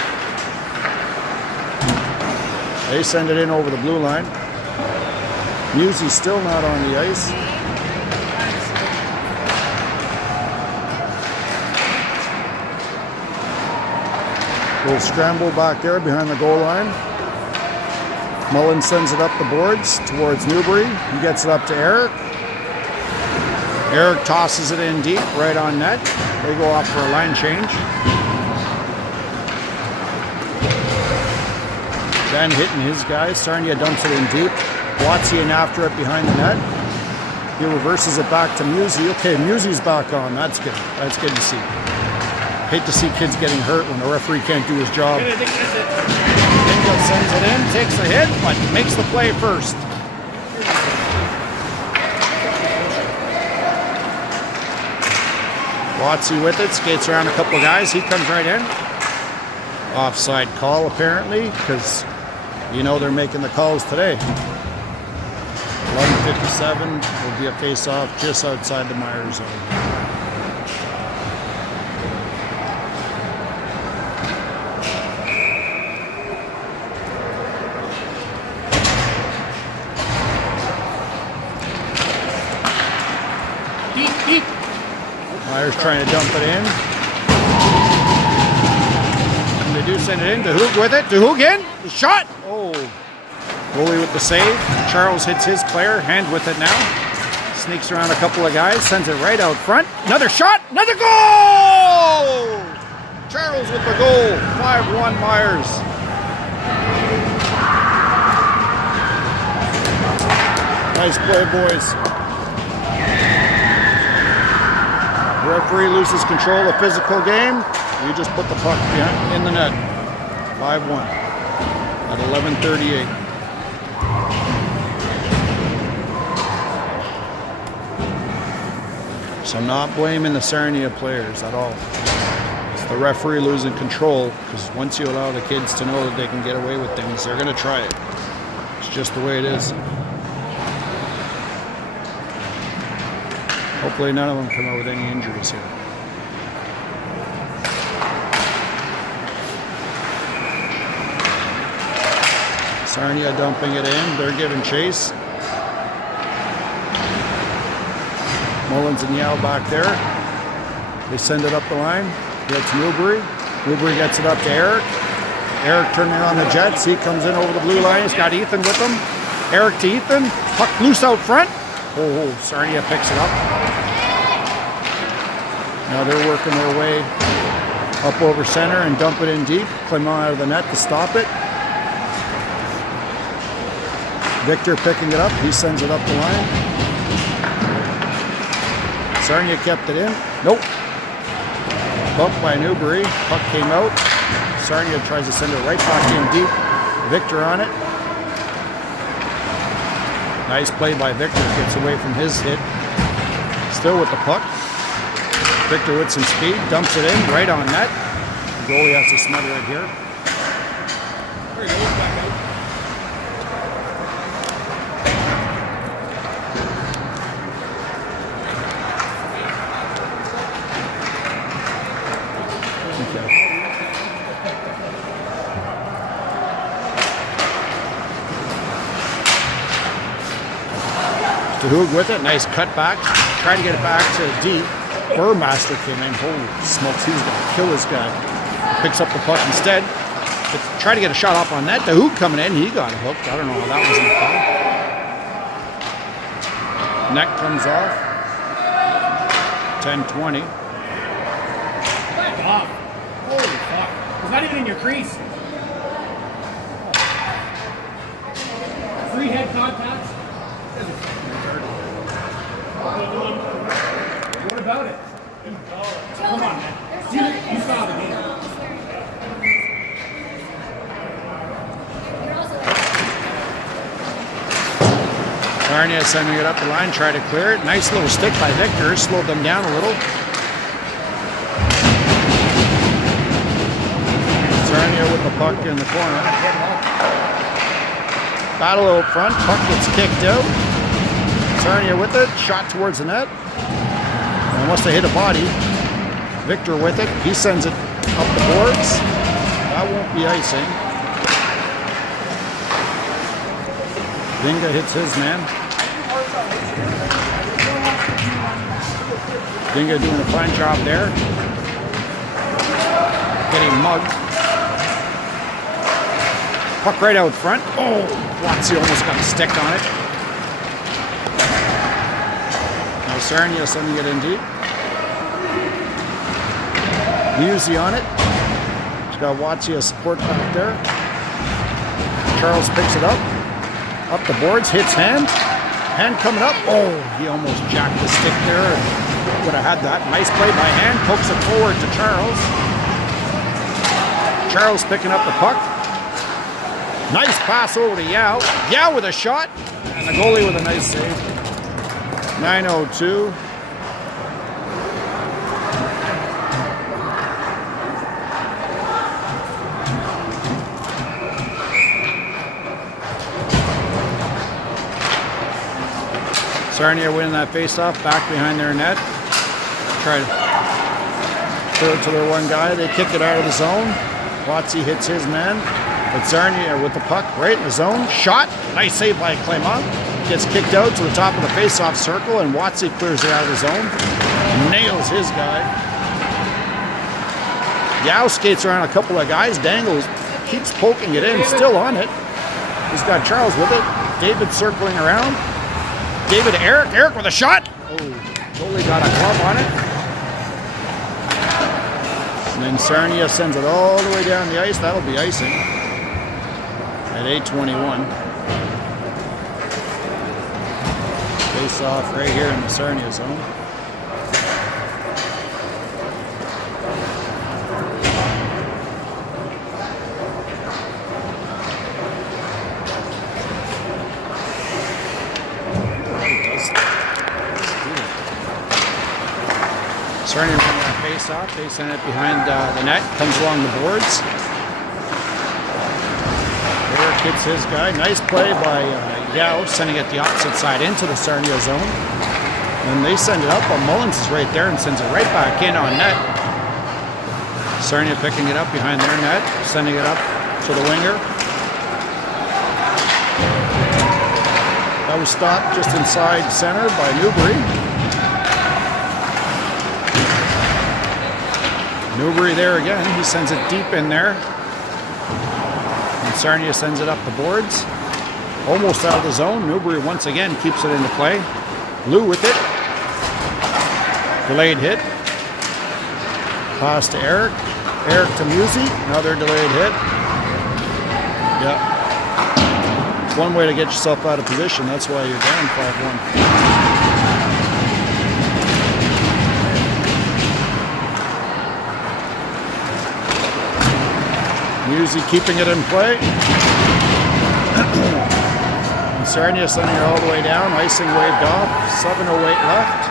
They send it in over the blue line. Musey's still not on the ice. Little scramble back there behind the goal line. Mullen sends it up the boards towards Newbury. He gets it up to Eric. Eric tosses it in deep, right on net. They go off for a line change. Ben hitting his guy. Sarnia dumps it in deep. Watson after it behind the net. He reverses it back to Musey. Okay, Musey's back on. That's good. That's good to see. Hate to see kids getting hurt when the referee can't do his job. I think that's it. Dingo sends it in, takes the hit, but makes the play first. Watsy with it, skates around a couple of guys. He comes right in. Offside call apparently, because you know they're making the calls today. 11:57 will be a face-off just outside the Myers zone. Deep. Myers trying to dump it in. And they do send it in. DeHoog with it. DeHoog in. The shot. Oh. Goalie with the save. Charles hits his player. Hand with it now. Sneaks around a couple of guys. Sends it right out front. Another shot. Another goal! Charles with the goal. 5-1 Myers. Nice play, boys. Referee loses control of physical game. You just put the puck behind, in the net. 5-1 at 11:38. So not blaming the Sarnia players at all. It's the referee losing control, because once you allow the kids to know that they can get away with things, they're going to try it. It's just the way it is. Hopefully none of them come out with any injuries here. Sarnia dumping it in. They're giving chase. Mullins and Yao back there. They send it up the line. Gets Newbury. Newbury gets it up to Eric. Eric turning on the Jets. He comes in over the blue line. He's got Ethan with him. Eric to Ethan. Puck loose out front. Oh, Sarnia picks it up. Now they're working their way up over center and dump it in deep. Clement out of the net to stop it. Victor picking it up. He sends it up the line. Sarnia kept it in. Nope. Bumped by Newbury. Puck came out. Sarnia tries to send it right back in deep. Victor on it. Nice play by Victor. Gets away from his hit. Still with the puck. Victor with some speed. Dumps it in right on net. The goalie has to smother it here. There he goes, back out. DeHoog with it. Nice cut back. Trying to get it back to deep. Burmaster came in. Holy smokes, he's going to kill this guy. Picks up the puck instead. Try to get a shot off on net. DeHoog coming in. He got hooked. I don't know how that was in the foul. Neck comes off. 10-20. Back off. Holy fuck. It's not even in your crease. Free head contacts. What about it? Come on, man. You saw the game. Sarnia sending it up the line, try to clear it. Nice little stick by Victor, slowed them down a little. Sarnia with the puck in the corner. Battle out front, puck gets kicked out. Sarnia with it, shot towards the net. Unless they hit a body. Victor with it, he sends it up the boards. That won't be icing. Vinga hits his man. Dinga doing a fine job there. Getting mugged. Puck right out front. Oh, Watsy almost got a stick on it. Now Sarnia sending it in deep. Musey on it. He's got Watsy as support back there. Charles picks it up. Up the boards, hits hand. Hand coming up. Oh, he almost jacked the stick there. Would have had that. Nice play by Hand. Pokes it forward to Charles. Charles picking up the puck. Nice pass over to Yao. Yao with a shot. And the goalie with a nice save. 9:02. Sarnia winning that face-off, back behind their net. Try to throw it to their one guy. They kick it out of the zone. Watsy hits his man. But Sarnia with the puck right in the zone. Shot. Nice save by Clement. Gets kicked out to the top of the face-off circle, and Watsy clears it out of the zone. Nails his guy. Yao skates around a couple of guys. Dangles. Keeps poking it in. Still on it. He's got Charles with it. David circling around. David to Eric. Eric with a shot. Oh, goalie got a glove on it. And then Sarnia sends it all the way down the ice. That'll be icing at 8:21. Face off right here in the Sarnia zone. Sarnia running that face off. They send it behind the net. Comes along the boards. Eric hits his guy. Nice play by Yao, sending it the opposite side into the Sarnia zone. And they send it up. Well, Mullins is right there and sends it right back in on net. Sarnia picking it up behind their net, sending it up to the winger. That was stopped just inside center by Newbury. Newbury there again. He sends it deep in there. And Sarnia sends it up the boards. Almost out of the zone. Newbury once again keeps it into play. Lou with it. Delayed hit. Pass to Eric. Eric to Musey. Another delayed hit. Yeah. It's one way to get yourself out of position. That's why you're down 5-1. Musey keeping it in play. And Sarnia sending it all the way down. Icing waved off. 7:08 left.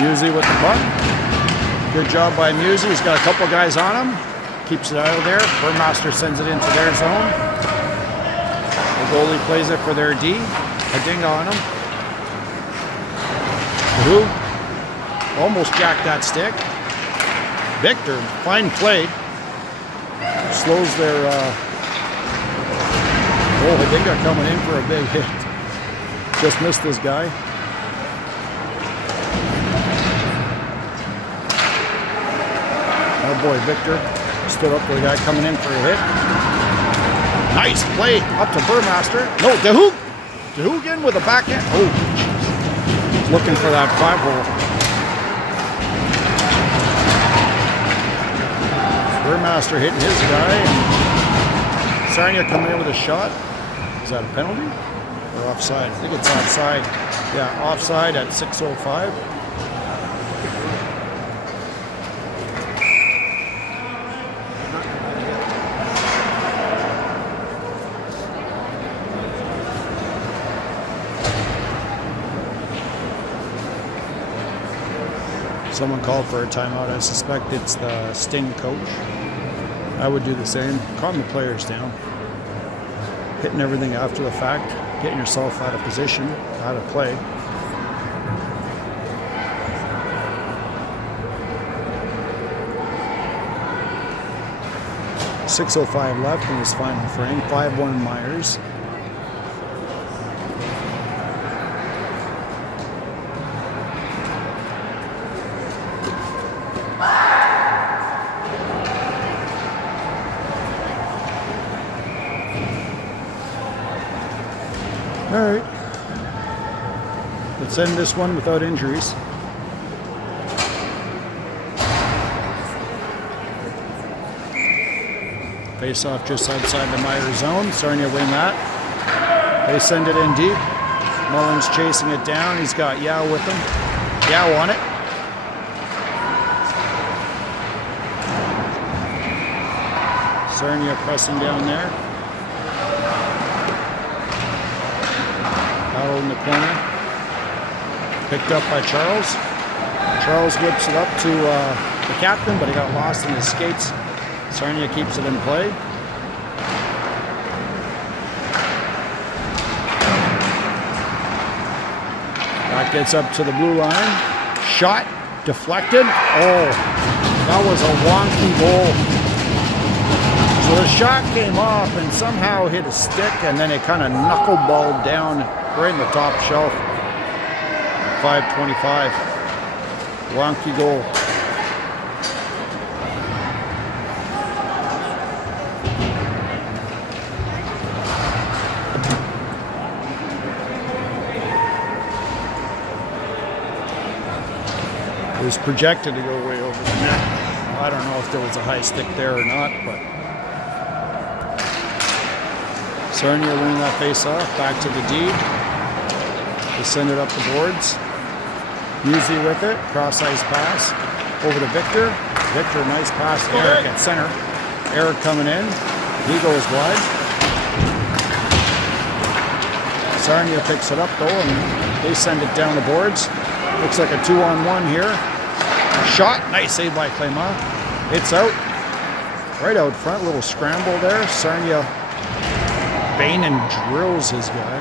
Musey with the puck. Good job by Musey. He's got a couple guys on him. Keeps it out of there. Burmaster sends it into their zone. The goalie plays it for their D. A ding on him. Who almost jacked that stick. Victor, fine play. Slows their Hidinga coming in for a big hit. Just missed this guy. Oh boy, Victor stood up for the guy coming in for a hit. Nice play up to Burmaster. No, DeHoog in with a backhand. Oh, looking for that 5-hole. Burmaster hitting his guy. And Sarnia coming in with a shot. Is that a penalty? Or offside? I think it's offside. Yeah, offside at 6:05. Someone called for a timeout. I suspect it's the Sting coach. I would do the same. Calm the players down. Hitting everything after the fact. Getting yourself out of position, out of play. 6:05 left in his final frame. 5-1 Myers. All right. Let's end this one without injuries. Face off just outside the Myers zone. Sarnia win that. They send it in deep. Mullins chasing it down. He's got Yao with him. Yao on it. Sarnia pressing down there. Battle in the corner. Picked up by Charles. Charles whips it up to the captain, but he got lost in his skates. Sarnia keeps it in play. That gets up to the blue line. Shot, deflected. Oh, that was a wonky goal. So the shot came off and somehow hit a stick, and then it kind of knuckleballed down right in the top shelf. 5:25. Wonky goal. It was projected to go way over the net. I don't know if there was a high stick there or not, but Sarnia winning that face-off. Back to the D. They send it up the boards. Musi with it. Cross-ice pass. Over to Victor. Victor, nice pass to Eric at center. Eric coming in. He goes wide. Sarnia picks it up though, and they send it down the boards. Looks like a 2-on-1 here. Shot, nice save by Clément. It's out. Right out front, little scramble there. Sarnia Bainin drills his guy.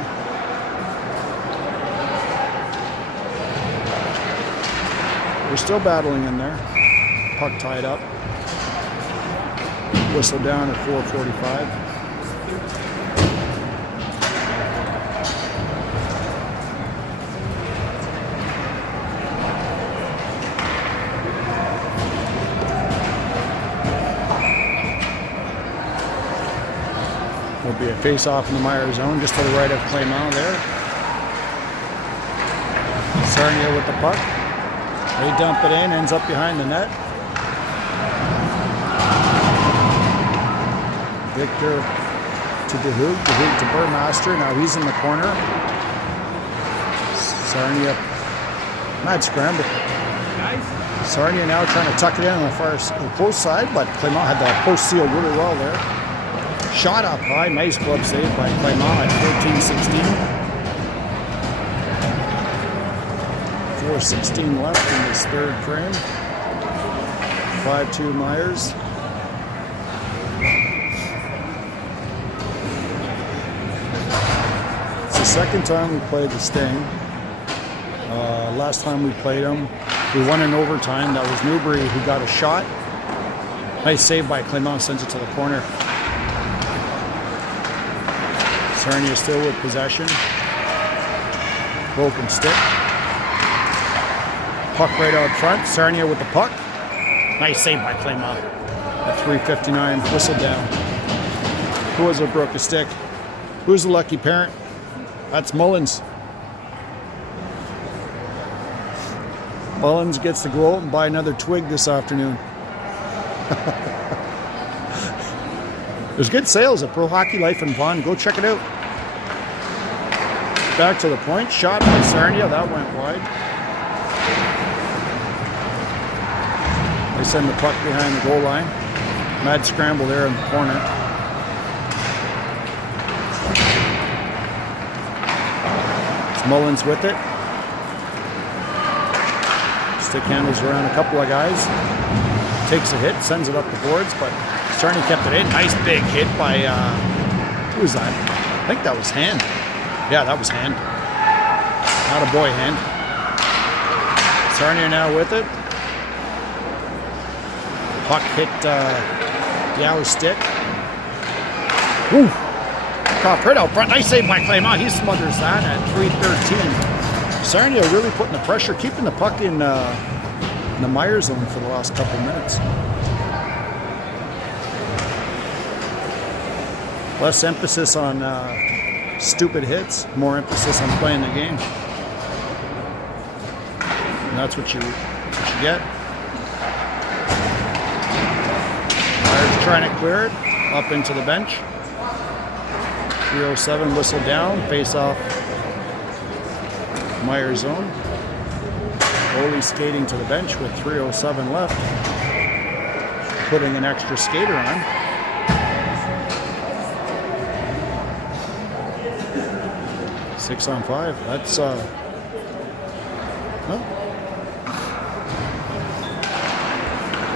We're still battling in there. Puck tied up. Whistle down at 4:45. Will be a face-off in the Myers zone, just to the right of Clément there. Sarnia with the puck. They dump it in, ends up behind the net. Victor to DeHoog to Burmaster. Now he's in the corner. Sarnia, mad scramble. Sarnia now trying to tuck it in on the far close side, but Clément had that post sealed really well there. Shot up high, nice glove save by Clément at 14:16. 4:16 left in this third frame. 5-2 Myers. It's the second time we played the Sting. Last time we played them, we won in overtime. That was Newbury who got a shot. Nice save by Clément, sends it to the corner. Sarnia still with possession. Broken stick. Puck right out front. Sarnia with the puck. Nice save by Clément. At 3:59, whistle down. Who was it broke a stick? Who's the lucky parent? That's Mullins. Mullins gets to go out and buy another twig this afternoon. There's good sales at Pro Hockey Life in Vaughan. Go check it out. Back to the point. Shot by Sarnia. That went wide. They send the puck behind the goal line. Mad scramble there in the corner. It's Mullins with it. Stick handles around a couple of guys. Takes a hit, sends it up the boards, but Sarnia kept it in. Nice big hit by, who was that? I think that was Hand. Yeah, that was Hand. Not a boy Hand. Sarnia now with it. Puck hit Yao's stick. Ooh. Caught right out front. Nice save by Clement. He smothers that at 3:13. Sarnia really putting the pressure, keeping the puck in the Myers zone for the last couple minutes. Less emphasis on stupid hits, more emphasis on playing the game. And that's what you get. Myers trying to clear it up into the bench. 3:07 whistle down, face off Myers zone. Goalie skating to the bench with 3:07 left, putting an extra skater on. Six on five. That's well,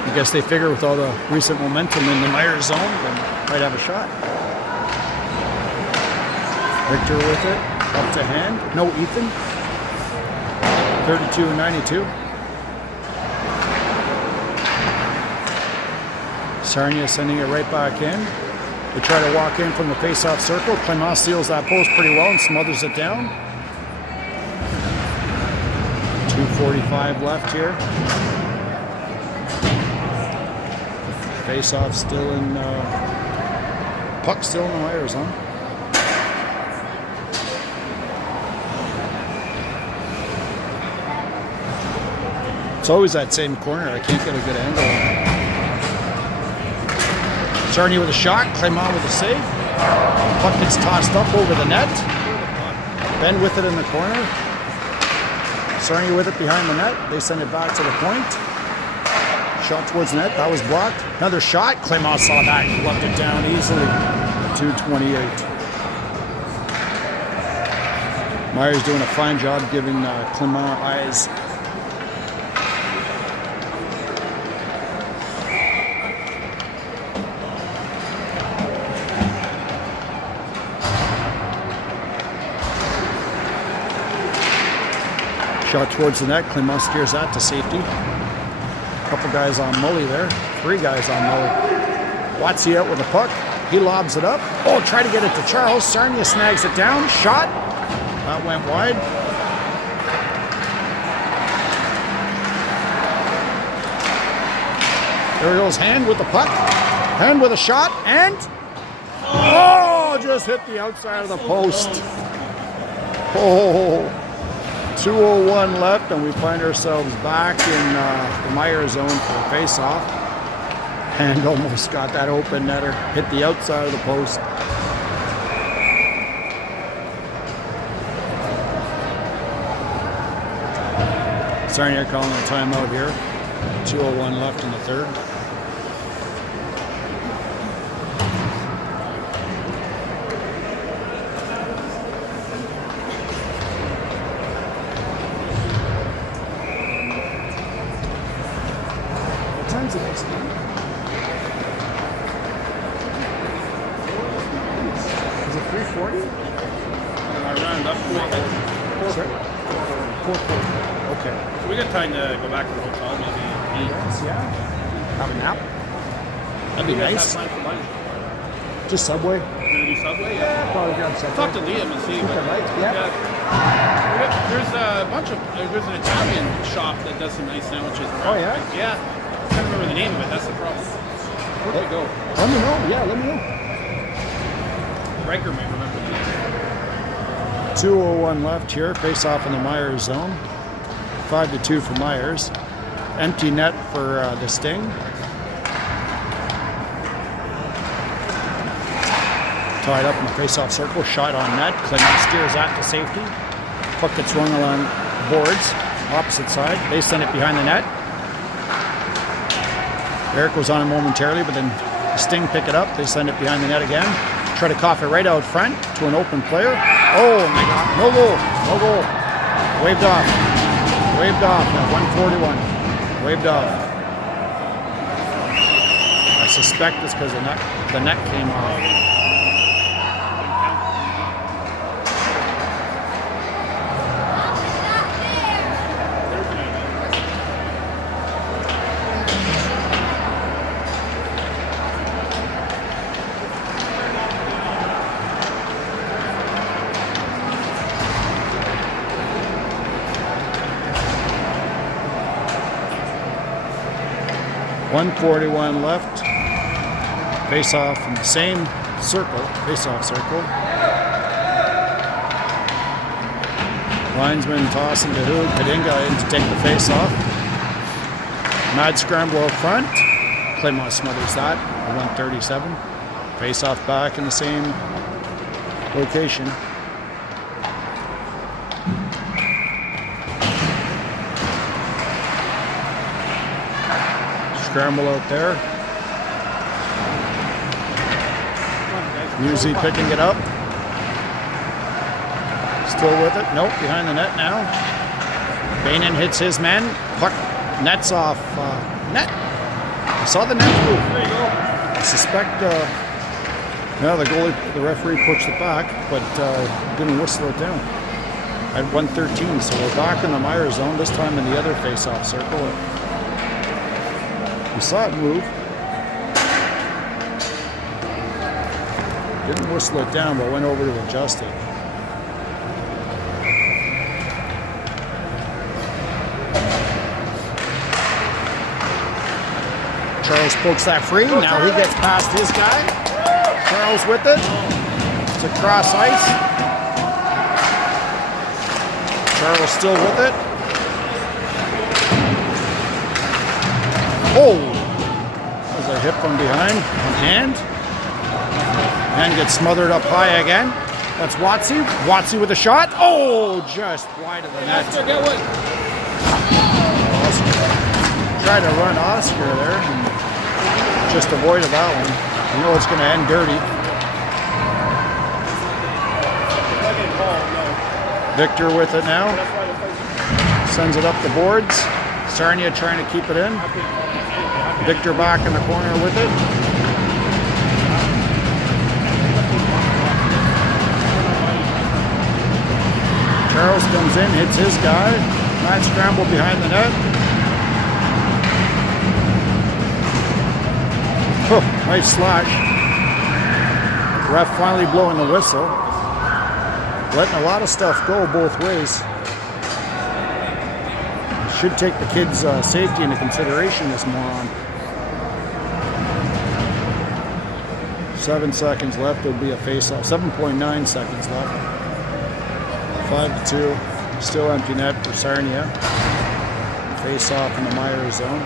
I guess they figure with all the recent momentum in the Myers zone, they might have a shot. Victor with it, up to hand. No Ethan. 32-92. Sarnia sending it right back in. They try to walk in from the face-off circle. Clement seals that post pretty well and smothers it down. 2:45 left here. Face-off still in, puck still in the Myers zone. It's always that same corner. I can't get a good angle on it. Sarnia with a shot. Clement with a save. Puck gets tossed up over the net. Ben with it in the corner. Sarnia with it behind the net. They send it back to the point. Shot towards the net. That was blocked. Another shot. Clement saw that. He left it down easily. 2:28. Myers doing a fine job giving Clement eyes. Shot towards the net. Clement steers that to safety. Couple guys on Mully there. Three guys on Mully. Watsy out with the puck. He lobs it up. Oh, try to get it to Charles. Sarnia snags it down. Shot. That went wide. There he goes. Hand with the puck. Hand with a shot. And... oh, just hit the outside of the post. Oh... 2:01 left, and we find ourselves back in the Myers zone for a face-off. And almost got that open netter. Hit the outside of the post. Sarnia calling a timeout here. 2:01 left in the third. Is it 3:40? I round up 4:40. Okay. So we got time to go back to the hotel, maybe eat. Yes, yeah. Have a nap. That'd be You guys nice. have time for lunch? Just Subway. We're gonna do Subway? Yeah. Probably grab Subway. Talk to Liam and see. Okay, right, yeah. There's a bunch of, there's an Italian shop that does some nice sandwiches around. Oh, yeah? Yeah. I can't remember the name of it, that's the problem. Where do we go? Let me know. Yeah, let me know. Riker may remember the name. 2:01 left here. Face off in the Myers zone. 5-2 for Myers. Empty net for the Sting. Tied up in the face-off circle. Shot on net. Clement steers that to safety. Puck gets rung along boards. Opposite side. They send it behind the net. Eric goes on it momentarily, but then the Sting pick it up. They send it behind the net again. Try to cough it right out front to an open player. Oh my God, no goal, no goal. Waved off at 1:41. Waved off. I suspect it's because the net came off. 1:41 left. Face off in the same circle, face-off circle. Linesman tossing to who? Kadinga in to take the face-off. Mad scramble up front. Claymont smothers that. 1:37. Face-off back in the same location. Scramble out there. Musi picking it up. Still with it. Nope, behind the net now. Bainan hits his man. Puck nets off net. I saw the net move. There you go. I suspect the goalie, the referee pushed it back, but didn't whistle it down. At 1:13, so we're back in the Meyer zone, this time in the other face-off circle. We saw it move. Didn't whistle it down, but went over to adjust it. Charles pokes that free. Now he gets past his guy. Charles with it. It's across ice. Charles still with it. Oh! That was a hit from behind on hand. And gets smothered up high again. That's Watsy. Watsy with a shot. Oh, just wide of the net. Oscar. Tried to run Oscar there and just avoided that one. You know it's going to end dirty. Victor with it now. Sends it up the boards. Sarnia trying to keep it in. Victor back in the corner with it. Charles comes in, hits his guy. Nice scramble behind the net. Oh, nice slash. Ref finally blowing the whistle. Letting a lot of stuff go both ways. Should take the kids' safety into consideration, this moron. 7 seconds left. There'll be a face-off. 7.9 seconds left. 5-2. Still empty net for Sarnia. Face-off in the Meyer zone.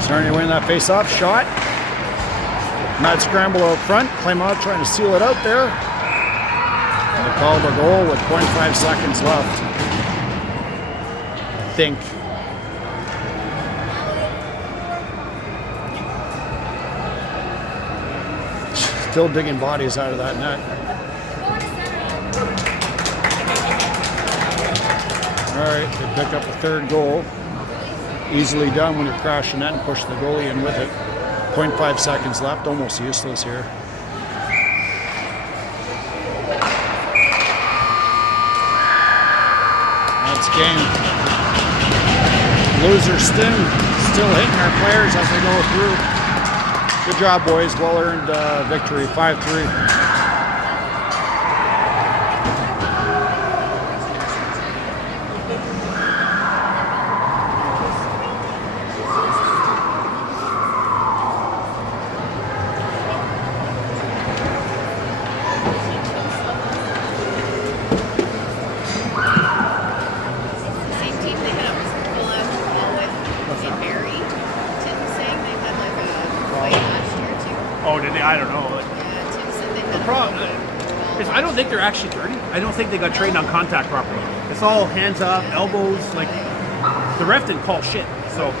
Sarnia winning that face-off. Shot. Mad scramble out front. Claymont trying to seal it out there. And they called a goal with 0.5 seconds left. I think. Still digging bodies out of that net. All right, they pick up a third goal. Easily done when you crash the net and push the goalie in with it. 0.5 seconds left, almost useless here. That's game. Loser Sting still hitting our players as they go through. Good job, boys. Well-earned victory, 5-3. Oh, did they? I don't know. The problem is, I don't think they're actually dirty. I don't think they got trained on contact properly. It's all hands up, elbows. Like the ref didn't call shit. So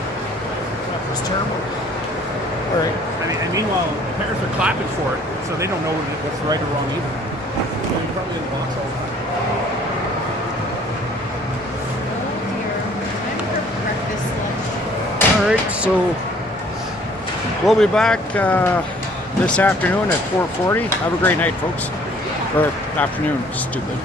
That was terrible. All right. I mean, and meanwhile, the parents are clapping for it, so they don't know what's right or wrong either. So you're probably in the box all the time. All right, so we'll be back this afternoon at 4:40. Have a great night, folks. Or afternoon, stupid.